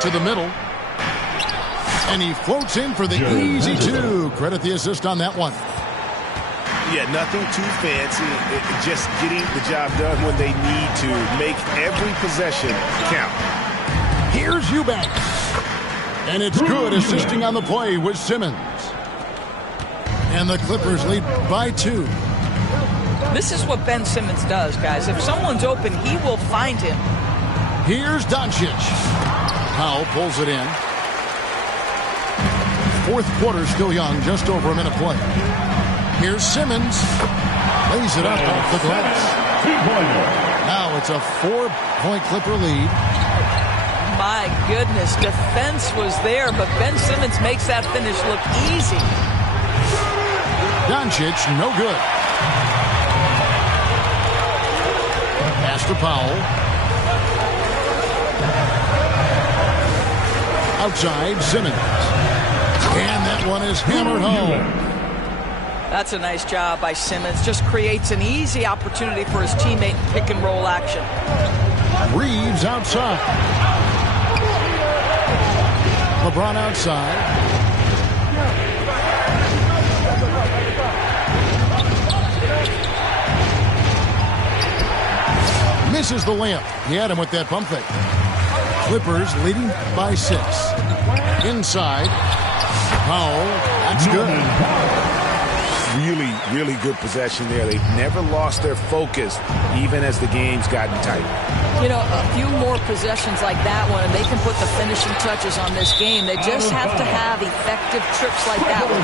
To the middle. And he floats in for the easy 2. Credit the assist on that one. Yeah, nothing too fancy. Just getting the job done when they need to. Make every possession count. Here's Eubanks. And it's good, assisting on the play with Simmons. And the Clippers lead by 2. This is what Ben Simmons does, guys. If someone's open, he will find him. Here's Doncic. Powell pulls it in. 4th quarter still young, just over a minute play. Here's Simmons. Lays it up off the glass. Now it's a 4-point Clipper lead. My goodness, defense was there, but Ben Simmons makes that finish look easy. Doncic, no good. Pass to Powell. Outside, Simmons. And that one is hammered home. That's a nice job by Simmons. Just creates an easy opportunity for his teammate in pick and roll action. Reeves outside. LeBron outside. Misses the layup. He had him with that pump fake. Clippers leading by 6. Inside. Powell. That's good. Really, really good possession there. They've never lost their focus, even as the game's gotten tight. You know, a few more possessions like that one, and they can put the finishing touches on this game. They just have to have effective trips like that one.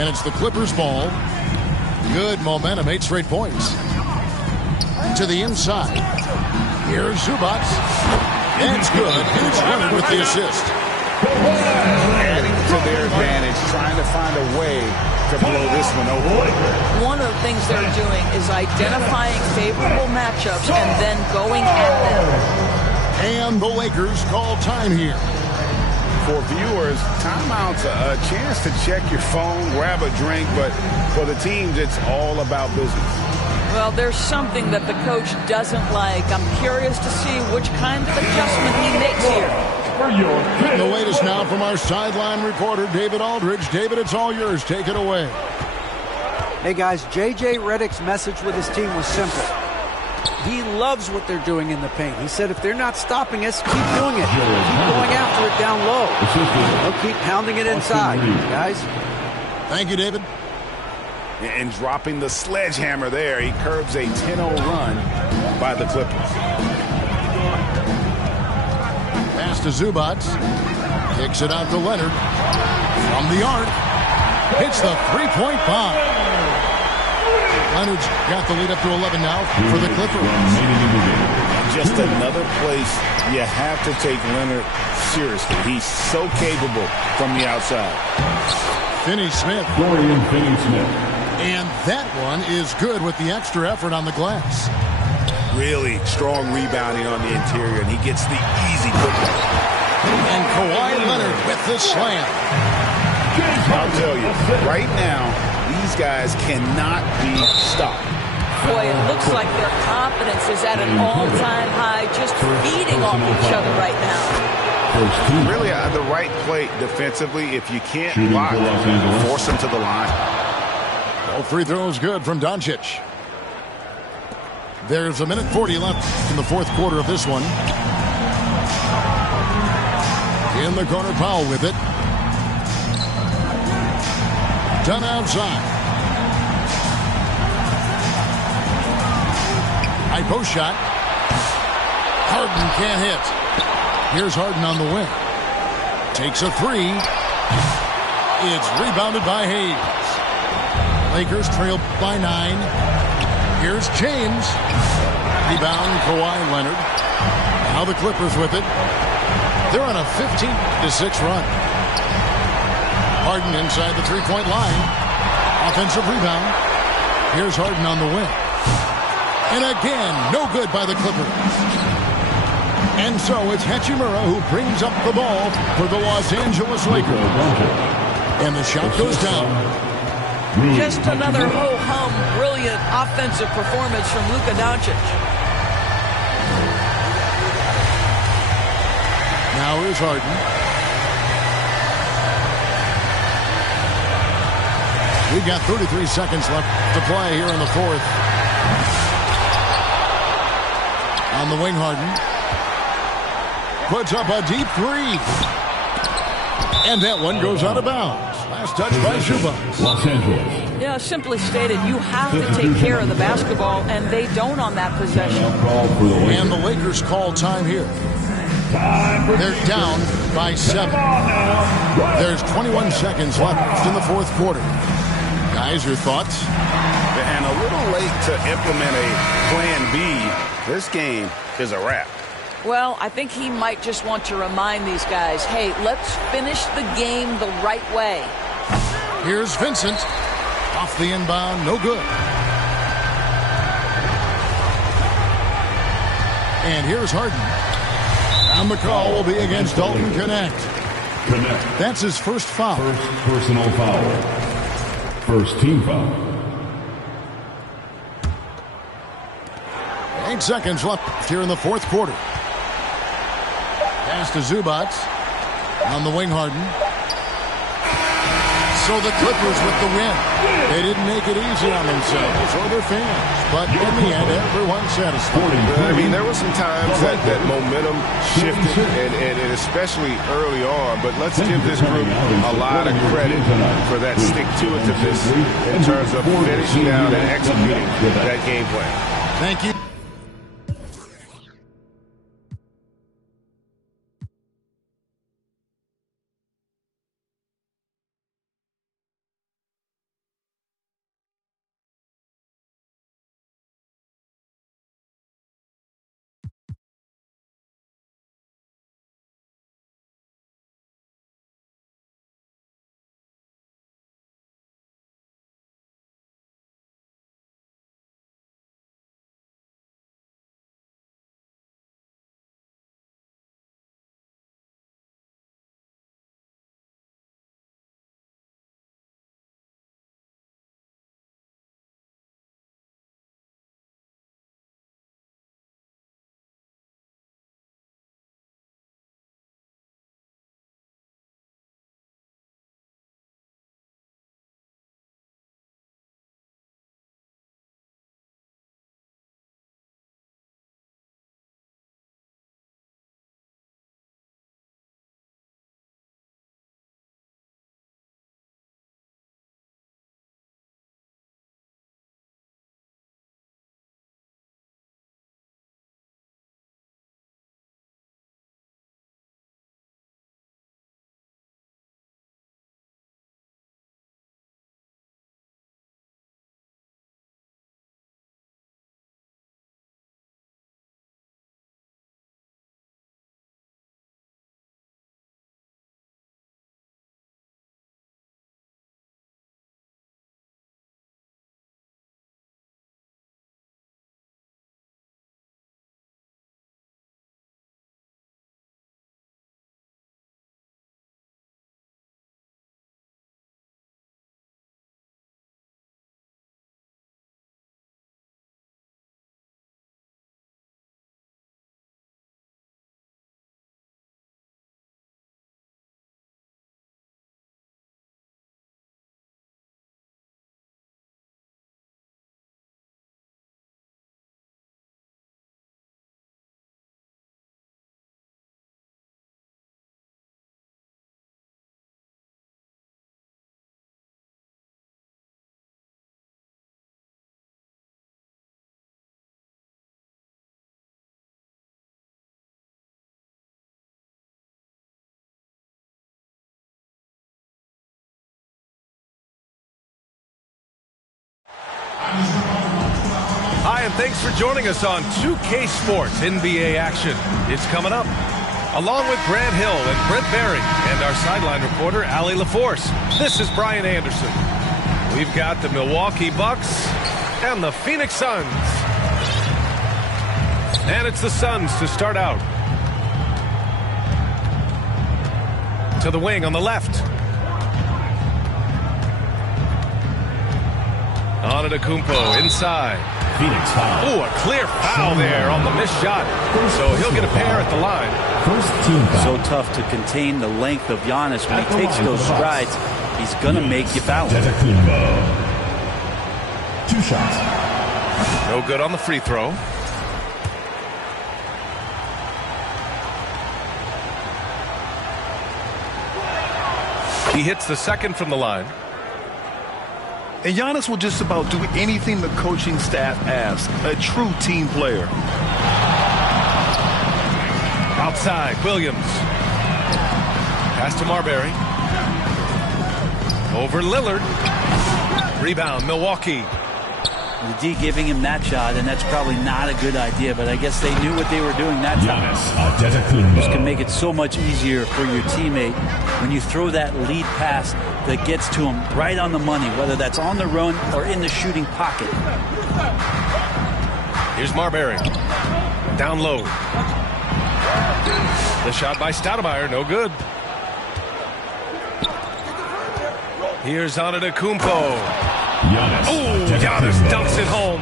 And it's the Clippers' ball. Good momentum, 8 straight points. To the inside. Here's Zubac. That's good, and it's Leonard with the assist. Adding to their advantage, trying to find a way to blow this one open. One of the things they're doing is identifying favorable matchups and then going at them. And the Lakers call time here. For viewers, timeout's a chance to check your phone, grab a drink, but for the teams, it's all about business. Well, there's something that the coach doesn't like. I'm curious to see which kind of adjustment he makes here. The latest now from our sideline reporter, David Aldridge. David, it's all yours. Take it away. Hey, guys, J.J. Redick's message with his team was simple. He loves what they're doing in the paint. He said if they're not stopping us, keep doing it. Keep going after it down low. They'll keep pounding it inside, guys. Thank you, David. And dropping the sledgehammer there, he curbs a 10-0 run by the Clippers. Pass to Zubac. Kicks it out to Leonard. From the arc. Hits the three-point bomb. Leonard's got the lead up to 11 now for the Clippers. Just another place you have to take Leonard seriously. He's so capable from the outside. Finney-Smith. Dorian Finney-Smith. And that one is good with the extra effort on the glass. Really strong rebounding on the interior, and he gets the easy putback. And Kawhi Leonard with the slam. I'll tell you, right now, these guys cannot be stopped. Boy, it looks like their confidence is at an all-time high, just feeding off each other right now. Really the right play defensively. If you can't block, force them to the line. All free throws good from Doncic. There's a minute 40 left in the fourth quarter of this one. In the corner, Powell with it. Done outside. High post shot. Harden can't hit. Here's Harden on the wing. Takes a three. It's rebounded by Hayes. Lakers trail by 9. Here's James. Rebound, Kawhi Leonard. Now the Clippers with it. They're on a 15-6 run. Harden inside the three-point line. Offensive rebound. Here's Harden on the wing. And again, no good by the Clippers. And so it's Hachimura who brings up the ball for the Los Angeles Lakers. And the shot goes down. Just another ho-hum, brilliant offensive performance from Luka Doncic. Now here's Harden. We've got 33 seconds left to play here in the fourth. On the wing, Harden puts up a deep three. And that one goes out of bounds. Last touch by Zubac. Los Angeles. Yeah, simply stated, you have to take care of the basketball, and they don't on that possession. And the Lakers call time here. They're down by 7. There's 21 seconds left in the fourth quarter. Guys, your thoughts? And a little late to implement a plan B. This game is a wrap. Well, I think he might just want to remind these guys, hey, let's finish the game the right way. Here's Vincent. Off the inbound, no good. And here's Harden. And the call will be against Dalton Connect. That's his first foul. First personal foul. First team foul. 8 seconds left here in the fourth quarter. Pass to Zubac. On the wing, Harden. So the Clippers with the win. They didn't make it easy on themselves or their fans. But in the end, everyone's satisfied. I mean, there were some times that momentum shifted, and especially early on. But let's give this group a lot of credit for that stick-to-itiveness in terms of finishing out and executing that game plan. Thank you. Hi, and thanks for joining us on 2K Sports NBA action. It's coming up. Along with Grant Hill and Brent Barry and our sideline reporter, Allie LaForce, this is Brian Anderson. We've got the Milwaukee Bucks and the Phoenix Suns. And it's the Suns to start out. To the wing on the left. Antetokounmpo inside. Phoenix foul. Oh, a clear foul there on the missed shot. So he'll get a pair at the line. First team foul. So tough to contain the length of Giannis when he takes those strides. He's going to make you foul. Antetokounmpo. 2 shots. No good on the free throw. He hits the second from the line. And Giannis will just about do anything the coaching staff asks. A true team player. Outside, Williams. Pass to Marbury. Over Lillard. Rebound, Milwaukee. The D giving him that shot, and that's probably not a good idea, but I guess they knew what they were doing that time. This can make it so much easier for your teammate when you throw that lead pass that gets to him right on the money, whether that's on the run or in the shooting pocket. Here's Marbury. Down low. The shot by Stoudemire, no good. Here's Antetokounmpo. Giannis dunks it home.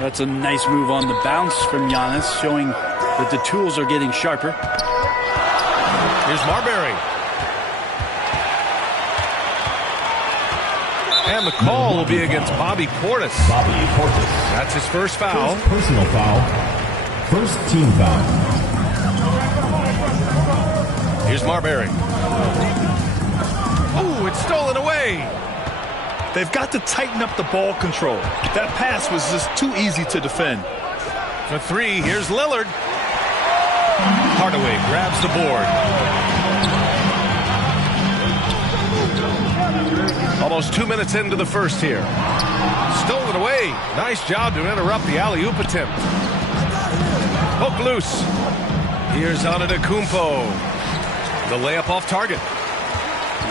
That's a nice move on the bounce from Giannis, showing that the tools are getting sharper. Here's Marbury. And the call will be against Bobby Portis. That's his first foul. First personal foul. First team foul. Here's Marbury. Oh, it's stolen away. They've got to tighten up the ball control. That pass was just too easy to defend. For 3, here's Lillard. Hardaway grabs the board. Almost 2 minutes into the first here. Stolen away. Nice job to interrupt the alley-oop attempt. Hook loose. Here's Antetokounmpo. The layup off target.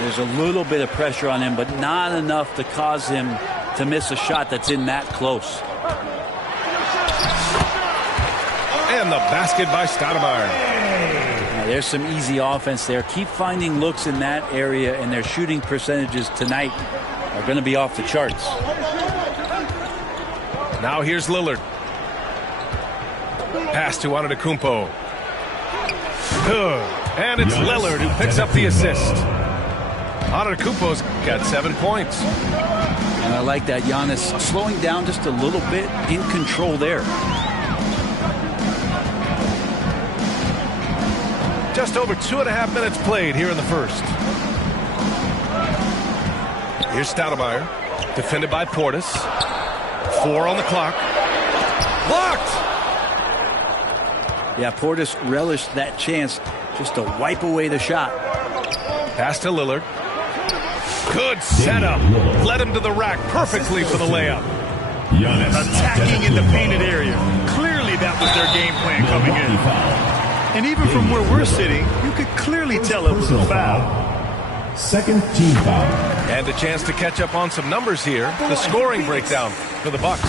There's a little bit of pressure on him, but not enough to cause him to miss a shot that's in that close. And the basket by Stoudemire. Now, there's some easy offense there. Keep finding looks in that area, and their shooting percentages tonight are going to be off the charts. Now here's Lillard. Pass to Antetokounmpo. Good. And it's Lillard who picks up the assist. Antetokounmpo's got 7 points. And I like that. Giannis slowing down just a little bit, in control there. Just over 2.5 minutes played here in the first. Here's Stoudemire. Defended by Portis. 4 on the clock. Blocked! Yeah, Portis relished that chance just to wipe away the shot. Pass to Lillard. Good setup. Led him to the rack perfectly for the layup. Attacking in the painted area. Clearly that was their game plan coming in. And even from where we're sitting, you could clearly tell it was a foul. Second team foul. And a chance to catch up on some numbers here. The scoring breakdown for the Bucks.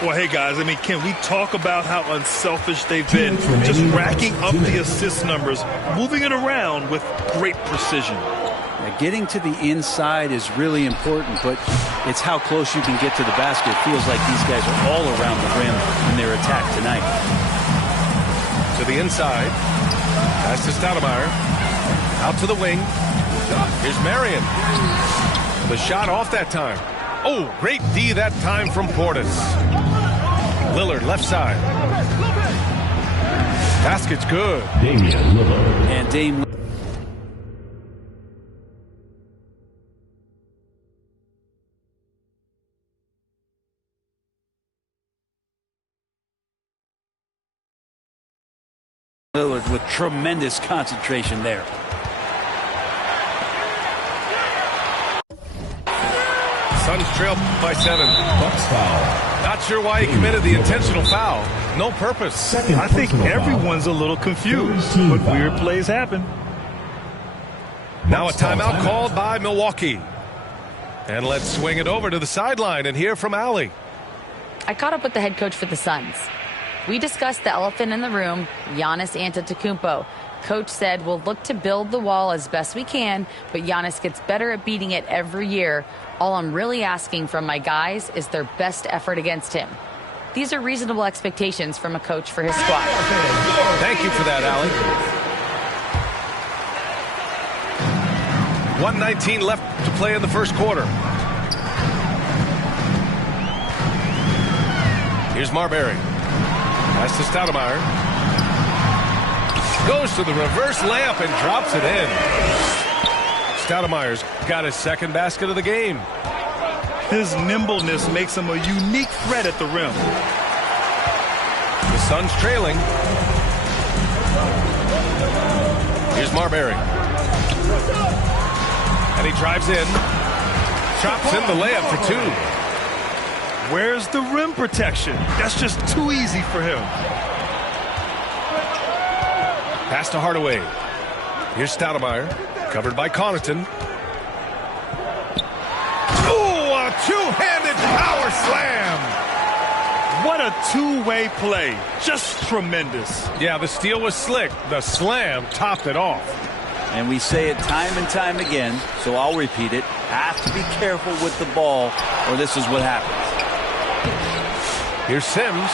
Well, hey, guys, I mean, can we talk about how unselfish they've been? Just racking up the assist numbers, moving it around with great precision. Yeah, getting to the inside is really important, but it's how close you can get to the basket. It feels like these guys are all around the rim in their attack tonight. To the inside. Pass to Stoudemire. Out to the wing. Here's Marion. The shot off that time. Oh, great D that time from Portis. Lillard left side. Basket's good. Damian Lillard. And Dame Lillard with tremendous concentration there. Suns trail by 7. Bucks foul. Not sure why he committed the intentional foul. No purpose. I think everyone's a little confused, but weird plays happen. Now a timeout called by Milwaukee. And let's swing it over to the sideline and hear from Allie. I caught up with the head coach for the Suns. We discussed the elephant in the room, Giannis Antetokounmpo. Coach said we'll look to build the wall as best we can, but Giannis gets better at beating it every year. All I'm really asking from my guys is their best effort against him. These are reasonable expectations from a coach for his squad. Thank you for that, Allie. 1:19 left to play in the first quarter. Here's Marbury. Pass to Stoudemire. Goes to the reverse layup and drops it in. Stoudemire's got his second basket of the game. His nimbleness makes him a unique threat at the rim. The Suns trailing. Here's Marbury. And he drives in. Chops in the layup for 2. Where's the rim protection? That's just too easy for him. Pass to Hardaway. Here's Stoudemire. Covered by Connaughton. Ooh, a two-handed power slam. What a two-way play. Just tremendous. Yeah, the steal was slick. The slam topped it off. And we say it time and time again, so I'll repeat it. Have to be careful with the ball, or this is what happens. Here's Sims.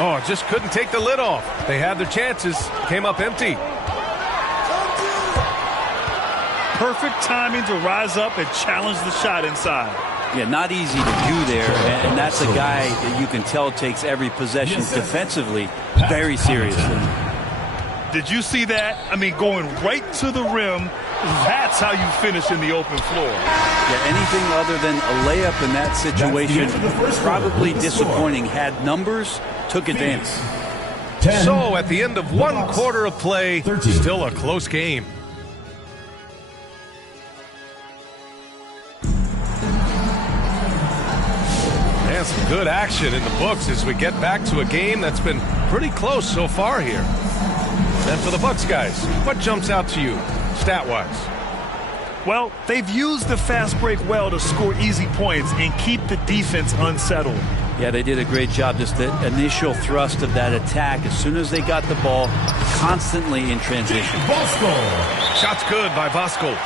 Oh, just couldn't take the lid off. They had their chances. Came up empty. Perfect timing to rise up and challenge the shot inside. Yeah, not easy to do there, and that's a guy that you can tell takes every possession defensively very seriously. Did you see that? I mean, going right to the rim, that's how you finish in the open floor. Yeah, anything other than a layup in that situation, probably disappointing. Had numbers, took advantage. So, at the end of one quarter of play, still a close game. And some good action in the books as we get back to a game that's been pretty close so far here. And for the Bucks guys, what jumps out to you, stat-wise? Well, they've used the fast break well to score easy points and keep the defense unsettled. Yeah, they did a great job. Just the initial thrust of that attack, as soon as they got the ball, constantly in transition. Shot's good by Voskuhl.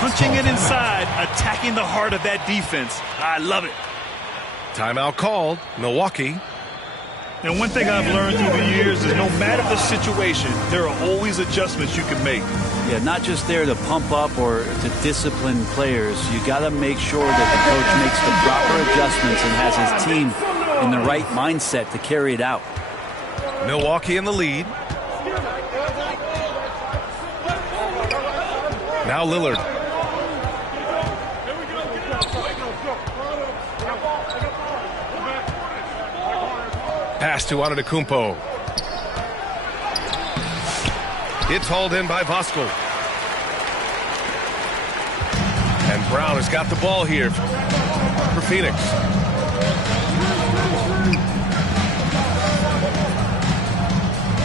Punching it inside, attacking the heart of that defense. I love it. Timeout called, Milwaukee. And one thing I've learned through the years is no matter the situation, there are always adjustments you can make. Yeah, not just there to pump up or to discipline players. You got to make sure that the coach makes the proper adjustments and has his team in the right mindset to carry it out. Milwaukee in the lead. Now Lillard. Pass to Antetokounmpo. It's hauled in by Voskuhl. And Brown has got the ball here for Phoenix.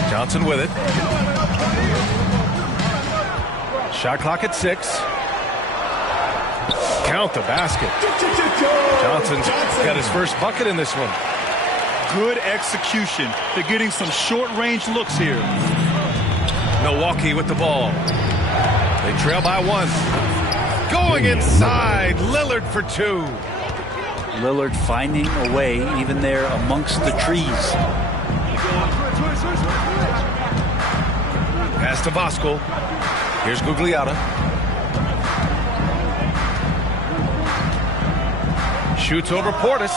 Johnson with it. Shot clock at 6. Count the basket. Johnson's got his first bucket in this one. Good execution. They're getting some short-range looks here. Milwaukee with the ball. They trail by 1. Going inside. Lillard for 2. Lillard finding a way even there amongst the trees. Pass to Voskuhl. Here's Gugliotta. Shoots over Portis.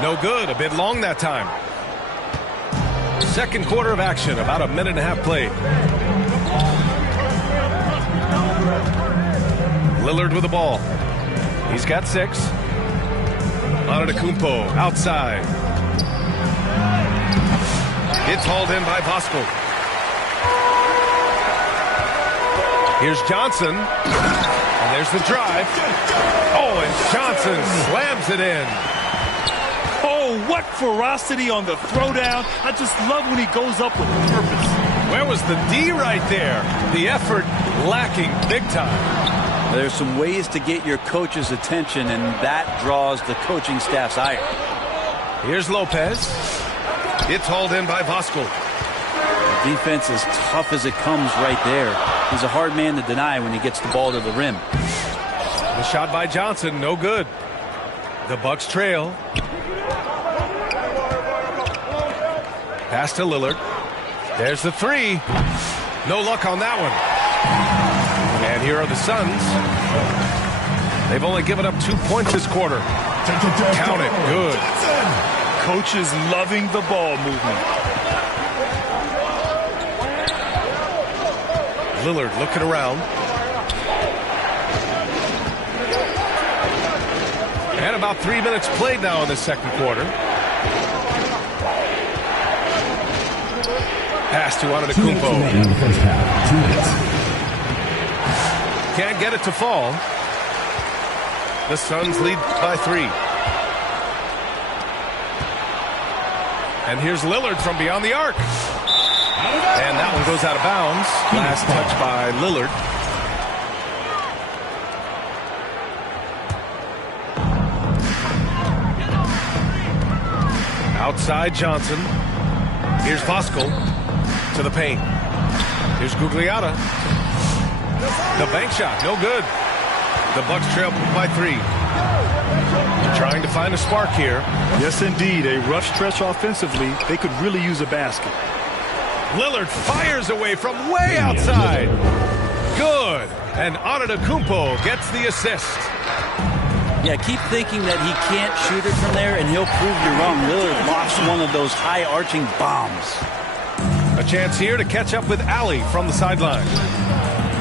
No good. A bit long that time. Second quarter of action. About a minute and a half played. Lillard with the ball. He's got 6. Antetokounmpo outside. It's hauled in by Voskuhl. Here's Johnson. And There's the drive. Oh, and Johnson slams it in. Oh, what ferocity on the throwdown. I just love when he goes up with purpose. Where was the D right there? The effort lacking big time. There's some ways to get your coach's attention, and that draws the coaching staff's ire. Here's Lopez. It's hauled in by Voskuhl. The defense is tough as it comes right there. He's a hard man to deny when he gets the ball to the rim. The shot by Johnson, no good. The Bucks trail. Pass to Lillard. There's the three. No luck on that one. And here are the Suns. They've only given up 2 points this quarter. Count it. Good. Coaches loving the ball movement. Lillard looking around. And about 3 minutes played now in the second quarter. Pass to Antetokounmpo. Can't get it to fall. The Suns lead by 3. And here's Lillard from beyond the arc. And that one goes out of bounds. Last touch by Lillard. Outside Johnson. Here's Voskuhl to the paint. Here's Gugliotta. The bank shot, no good. The Bucks trail by 3. Trying to find a spark here. Yes, indeed. A rough stretch offensively. They could really use a basket. Lillard fires away from way outside. Good. And Antetokounmpo gets the assist. Yeah, keep thinking that he can't shoot it from there, and he'll prove you wrong. Lillard lofts one of those high-arching bombs. A chance here to catch up with Allie from the sideline.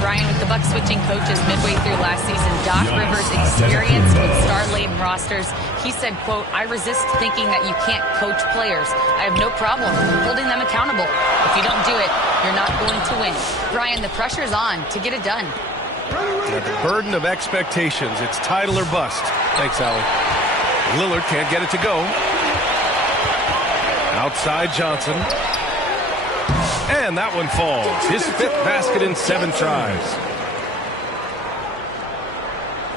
Brian, with the Bucks switching coaches midway through last season, Doc Rivers' experience with star-laden rosters, he said, quote, "I resist thinking that you can't coach players. I have no problem holding them accountable. If you don't do it, you're not going to win." Brian, the pressure's on to get it done. Now the burden of expectations. It's title or bust. Thanks, Allie. Lillard can't get it to go. Outside Johnson. And that one falls. His 5th basket in 7 tries.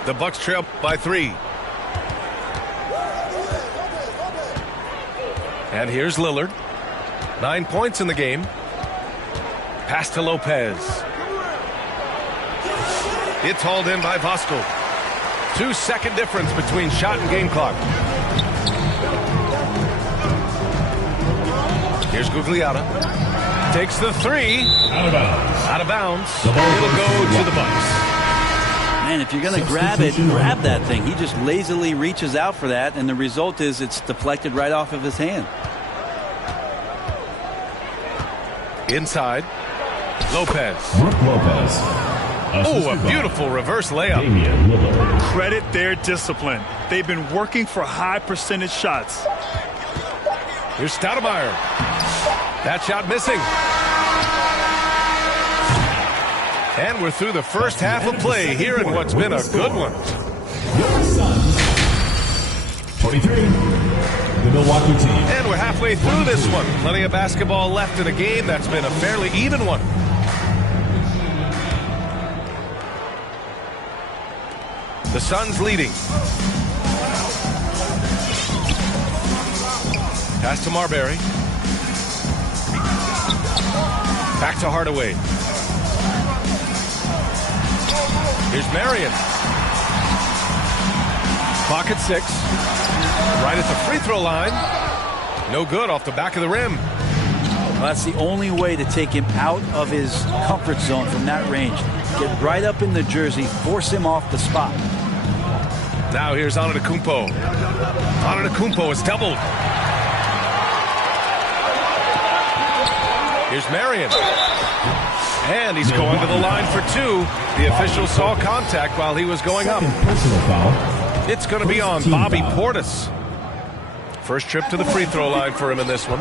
The Bucks trail by 3. And here's Lillard. 9 points in the game. Pass to Lopez. It's hauled in by Voskuhl. 2-second difference between shot and game clock. Here's Gugliotta. Takes the 3. Out of bounds. Out of bounds. It'll go to the Bucks. Man, if you're going to grab it, grab that thing. He just lazily reaches out for that, and the result is it's deflected right off of his hand. Inside. Lopez. Brook Lopez. Oh, a beautiful reverse layup. Credit their discipline. They've been working for high percentage shots. Here's Stoudemire. That shot missing. And we're through the first half of play here in what's been a good one. 23, the Milwaukee team. And we're halfway through this one. Plenty of basketball left in a game that's been a fairly even one. The Suns leading. Pass to Marbury. Back to Hardaway. Here's Marion. Clock at 6. Right at the free throw line. No good off the back of the rim. Well, that's the only way to take him out of his comfort zone from that range. Get right up in the jersey, force him off the spot. Now here's Antetokounmpo. Antetokounmpo is doubled. Here's Marion. And he's going to the line for 2. The official saw contact while he was going up. It's going to be on Bobby Portis. First trip to the free throw line for him in this one.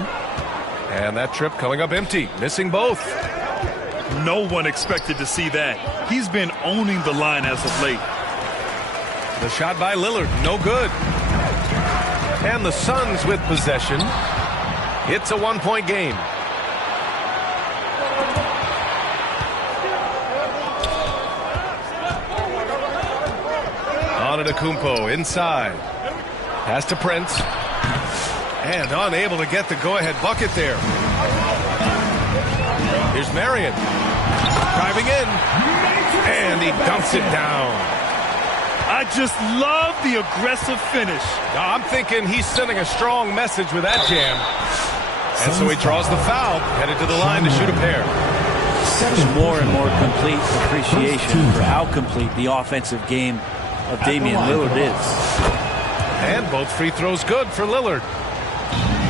And that trip coming up empty. Missing both. No one expected to see that. He's been owning the line as of late. The shot by Lillard, no good. And the Suns with possession. It's a one-point game. Antetokounmpo inside. Pass to Prince. And unable to get the go-ahead bucket there. Here's Marion. Driving in. And he dumps it down. I just love the aggressive finish. Now, I'm thinking he's sending a strong message with that jam. And so he draws the foul, headed to the line to shoot a pair. There's more and more complete appreciation for how complete the offensive game of Damian Lillard is. And both free throws good for Lillard.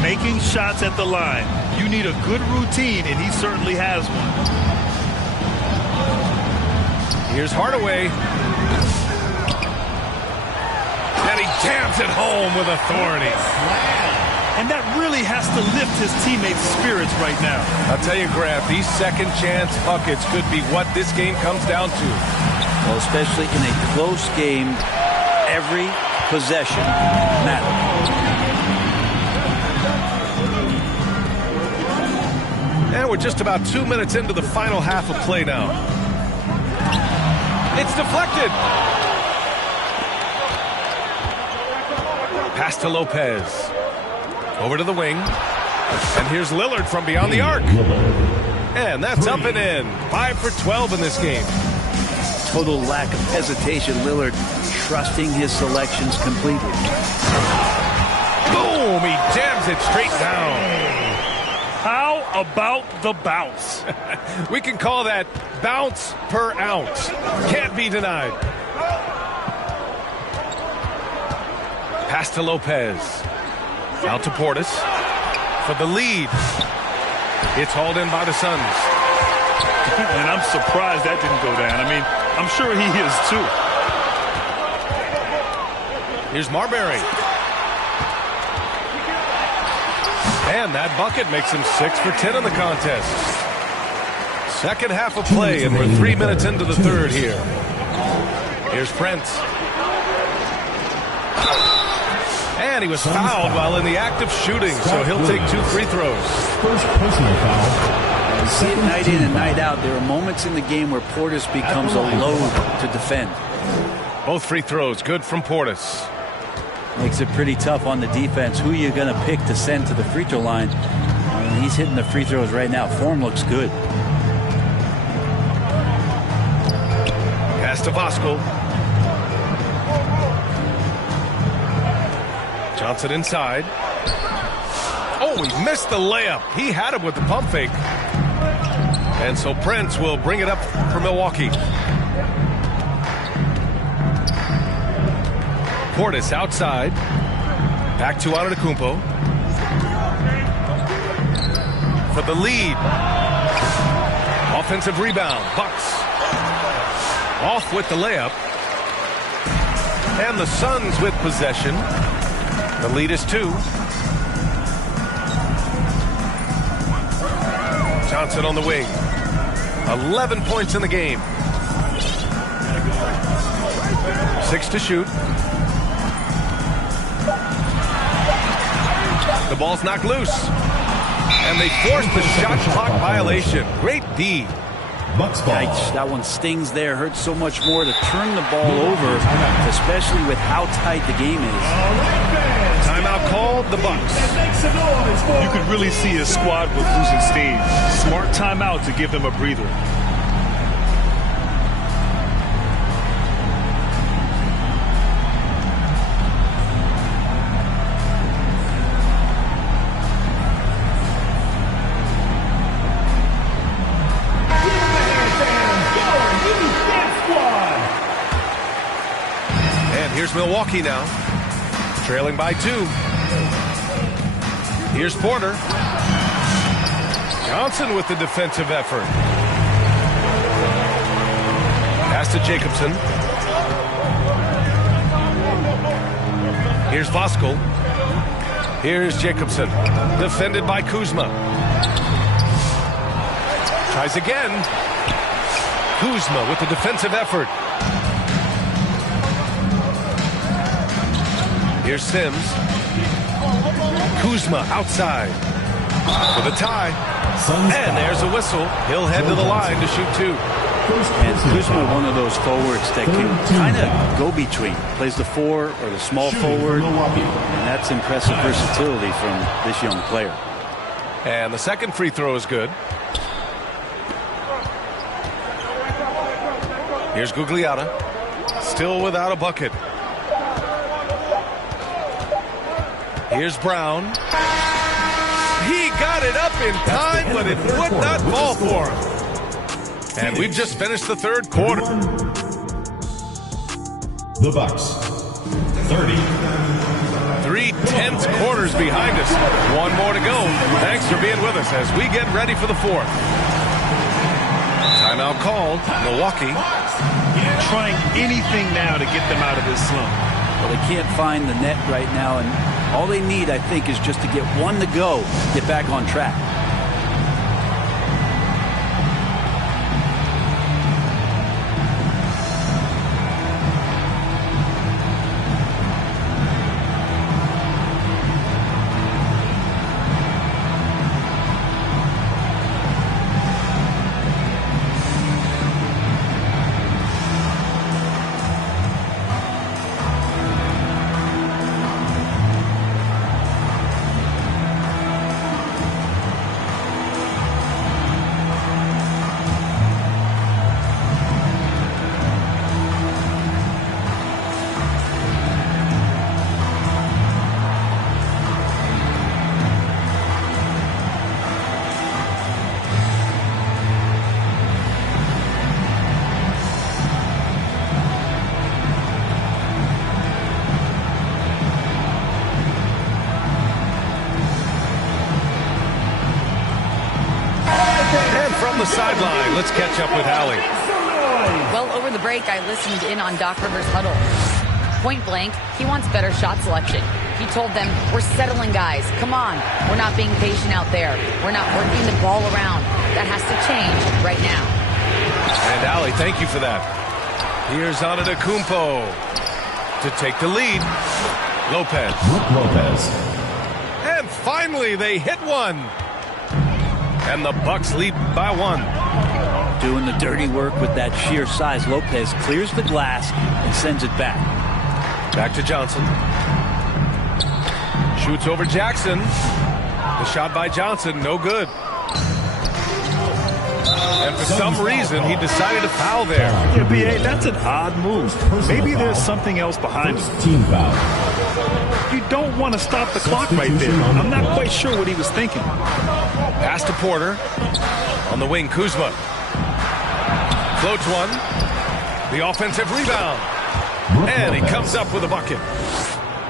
Making shots at the line. You need a good routine, and he certainly has one. Here's Hardaway. And he jams it home with authority. And that really has to lift his teammates' spirits right now. I'll tell you, Grant, these second chance buckets could be what this game comes down to. Well, especially in a close game, every possession matters. And we're just about 2 minutes into the final half of play now. It's deflected. Pass to Lopez. Over to the wing. And here's Lillard from beyond the arc. And that's up and in. 5 for 12 in this game. Total lack of hesitation. Lillard trusting his selections completely. Boom! He jams it straight down. How about the bounce? We can call that bounce per ounce. Can't be denied. Pass to Lopez. Out to Portis for the lead. It's hauled in by the Suns. And I'm surprised that didn't go down. I mean, I'm sure he is too. Here's Marbury. And that bucket makes him 6 for 10 in the contest. Second half of play, and we're 3 minutes into the third here. Here's Prince. And he was fouled while in the act of shooting, so he'll take 2 free throws. First personal foul. You see it night in and night out. There are moments in the game where Portis becomes a load to defend. Both free throws good from Portis. Makes it pretty tough on the defense. Who are you going to pick to send to the free throw line? I mean, he's hitting the free throws right now. Form looks good. Pass to Voskuhl. Johnson inside. Oh, he missed the layup. He had him with the pump fake. And so Prince will bring it up for Milwaukee. Portis outside. Back to Antetokounmpo. For the lead. Offensive rebound. Bucks. Off with the layup. And the Suns with possession. The lead is 2. Johnson on the wing. 11 points in the game. 6 to shoot. The ball's knocked loose. And they forced the shot clock violation. Great D. Bucks ball. Yikes, that one stings there. Hurts so much more to turn the ball over, especially with how tight the game is. Timeout called, the Bucks. You could really see his squad was losing steam. Smart timeout to give them a breather. Here's Milwaukee now, trailing by 2. Here's Porter. Johnson with the defensive effort. Pass to Jacobson. Here's Voskuhl. Here's Jacobson, defended by Kuzma. Tries again. Kuzma with the defensive effort. Here's Sims. Kuzma outside for the tie. And there's a whistle. He'll head to the line to shoot two. And Kuzma, one of those forwards that can kind of go between. Plays the 4 or the small forward. And that's impressive versatility from this young player. And the second free throw is good. Here's Gugliotta. Still without a bucket. Here's Brown. He got it up in time, but it would not fall for him. And we've just finished the third quarter. The Bucks, 30. 3 tense quarters behind us. One more to go. Thanks for being with us as we get ready for the fourth. Timeout called. Milwaukee. Trying anything now to get them out of this slump. Well, they can't find the net right now, and all they need, I think, is just to get one to go, get back on track. The sideline. Let's catch up with Allie. Well, over the break, I listened in on Doc Rivers' huddle. Point blank, he wants better shot selection. He told them, we're settling guys. Come on. We're not being patient out there. We're not working the ball around. That has to change right now. And Allie, thank you for that. Here's Antetokounmpo to take the lead. Lopez. And finally, they hit one. And the Bucks lead by 1. Doing the dirty work with that sheer size. Lopez clears the glass and sends it back. Back to Johnson. Shoots over Jackson. The shot by Johnson, no good. And for some reason, he decided to foul there. Yeah, B.A., that's an odd move. Maybe there's something else behind it. Team foul. You don't want to stop the clock right there. I'm not quite sure what he was thinking. Pass to Porter. On the wing, Kuzma. Floats one. The offensive rebound. And he comes up with a bucket.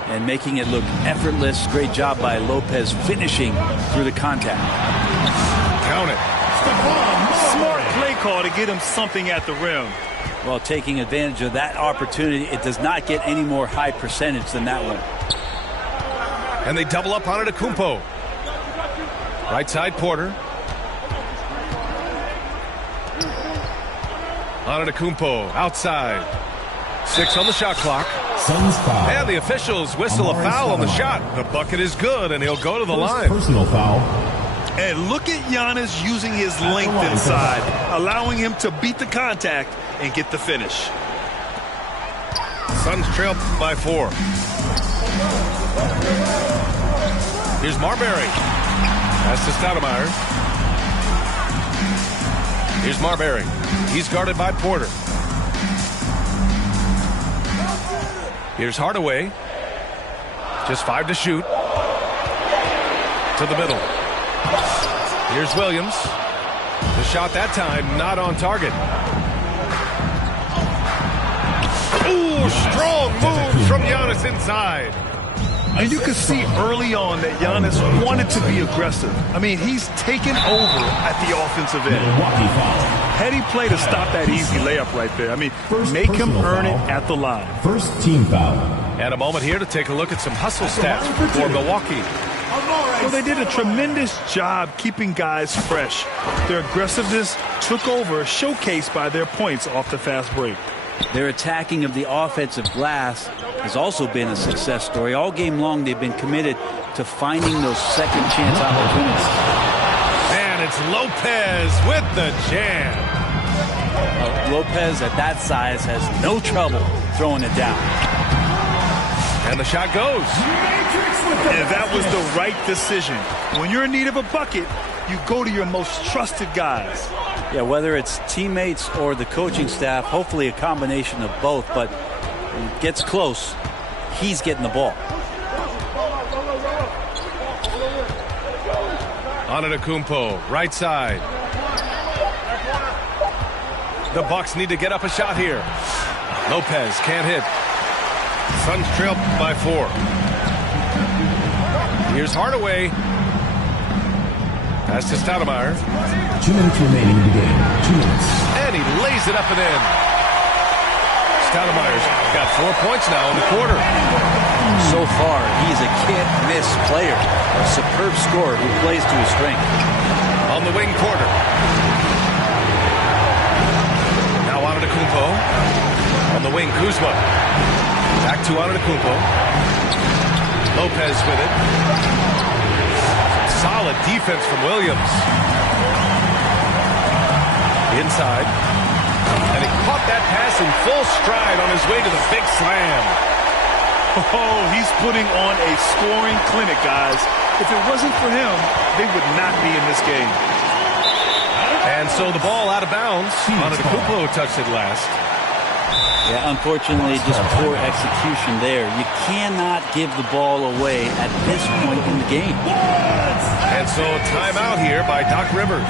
And making it look effortless. Great job by Lopez finishing through the contact. Count it. Smart play call to get him something at the rim. Well, taking advantage of that opportunity, it does not get any more high percentage than that one. And they double up on Antetokounmpo. Right side, Porter. Antetokounmpo outside. 6 on the shot clock. Suns foul. And the officials whistle a foul on the shot. The bucket is good, and he'll go to the line. Personal foul. And look at Giannis using his length inside, allowing him to beat the contact and get the finish. Suns trail by 4. Here's Marbury. Pass to Stoudemire. Here's Marbury. He's guarded by Porter. Here's Hardaway. Just 5 to shoot. To the middle. Here's Williams. The shot that time not on target. Ooh, strong move from Giannis inside. And you could see early on that Giannis wanted to be aggressive. I mean, he's taken over at the offensive end. Heady play to stop that easy layup right there. I mean, make him earn it at the line. First team foul. And a moment here to take a look at some hustle stats for Milwaukee. Well, they did a tremendous job keeping guys fresh. Their aggressiveness took over, showcased by their points off the fast break. Their attacking of the offensive glass has also been a success story. All game long, they've been committed to finding those second chance opportunities. And it's Lopez with the jam. Lopez at that size has no trouble throwing it down. And the shot goes. And that was the right decision. When you're in need of a bucket, you go to your most trusted guys. Yeah, whether it's teammates or the coaching staff, hopefully a combination of both, but when it gets close, he's getting the ball. Antetokounmpo, right side. The Bucks need to get up a shot here. Lopez can't hit. Suns trail by 4. Here's Hardaway. Pass to Stoudemire. 2 minutes remaining in the game. 2 minutes. And he lays it up and in. Stoudemire's got 4 points now in the quarter. So far, he's a can't-miss player. A superb scorer who plays to his strength. On the wing, Porter. Now Antetokounmpo. On the wing, Kuzma. Back to Antetokounmpo. Lopez with it. Solid defense from Williams. Inside. And he caught that pass in full stride on his way to the big slam. Oh, he's putting on a scoring clinic, guys. If it wasn't for him, they would not be in this game. And so the ball out of bounds. Antetokounmpo touched it last. Yeah, unfortunately, just poor execution there. You cannot give the ball away at this point in the game. And so timeout here by Doc Rivers.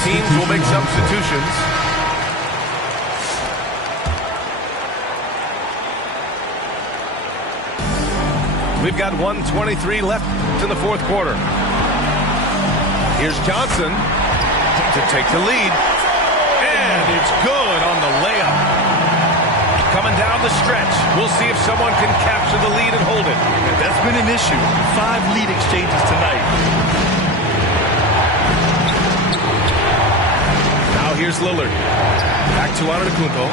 Teams will make substitutions. We've got 1:23 left in the fourth quarter. Here's Johnson to take the lead. And it's good on the layup. Coming down the stretch. We'll see if someone can capture the lead and hold it. That's been an issue. 5 lead exchanges tonight. Here's Lillard. Back to Antetokounmpo.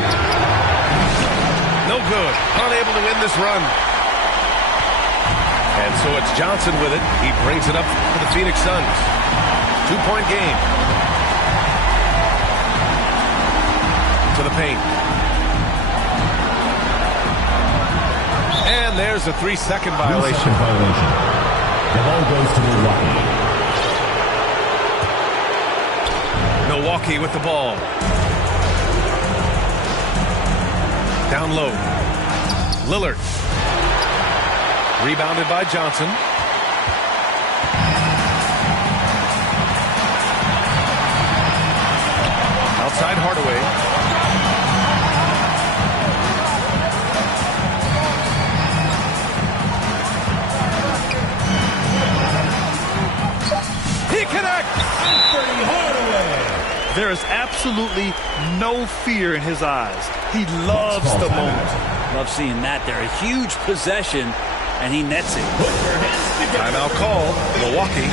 No good. Unable to win this run. And so it's Johnson with it. He brings it up for the Phoenix Suns. 2-point game. To the paint. And there's a 3-second violation. The ball goes to Milwaukee. Milwaukee with the ball. Down low. Lillard. Rebounded by Johnson. Outside Hardaway. He connects! Anthony Hardaway. There is absolutely no fear in his eyes. He loves the moment. Love seeing that there. A huge possession, and he nets it. Timeout call. Milwaukee.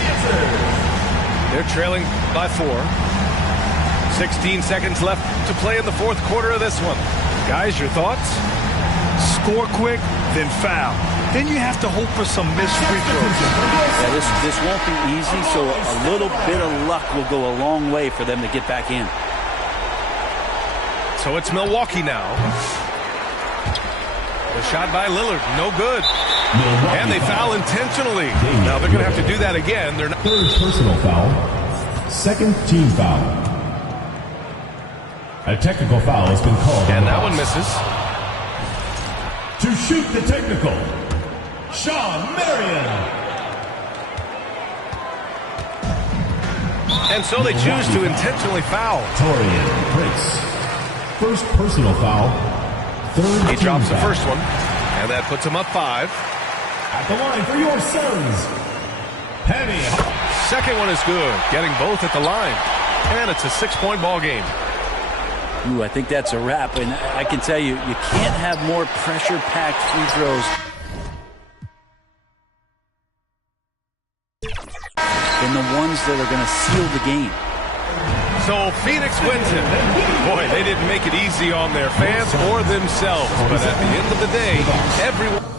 They're trailing by 4. 16 seconds left to play in the fourth quarter of this one. Guys, your thoughts? Score quick, then foul. then you have to hope for some missed free throws. Yeah, this won't be easy, so a little bit of luck will go a long way for them to get back in. So it's Milwaukee now. The shot by Lillard, no good. And they foul intentionally. Now they're going to have to do that again. They're not. Third personal foul. Second team foul. A technical foul has been called. And that one misses. To shoot the technical, Sean Marion. And so they choose to intentionally foul. Torian breaks. First personal foul. Third He team drops the foul. first one, and that puts him up 5. At the line for your Suns, Penny. Second one is good, getting both at the line. And it's a 6-point ball game. Ooh, I think that's a wrap, and I can tell you, you can't have more pressure-packed free throws than the ones that are going to seal the game. So Phoenix wins it. Boy, they didn't make it easy on their fans or themselves. But at the end of the day, everyone...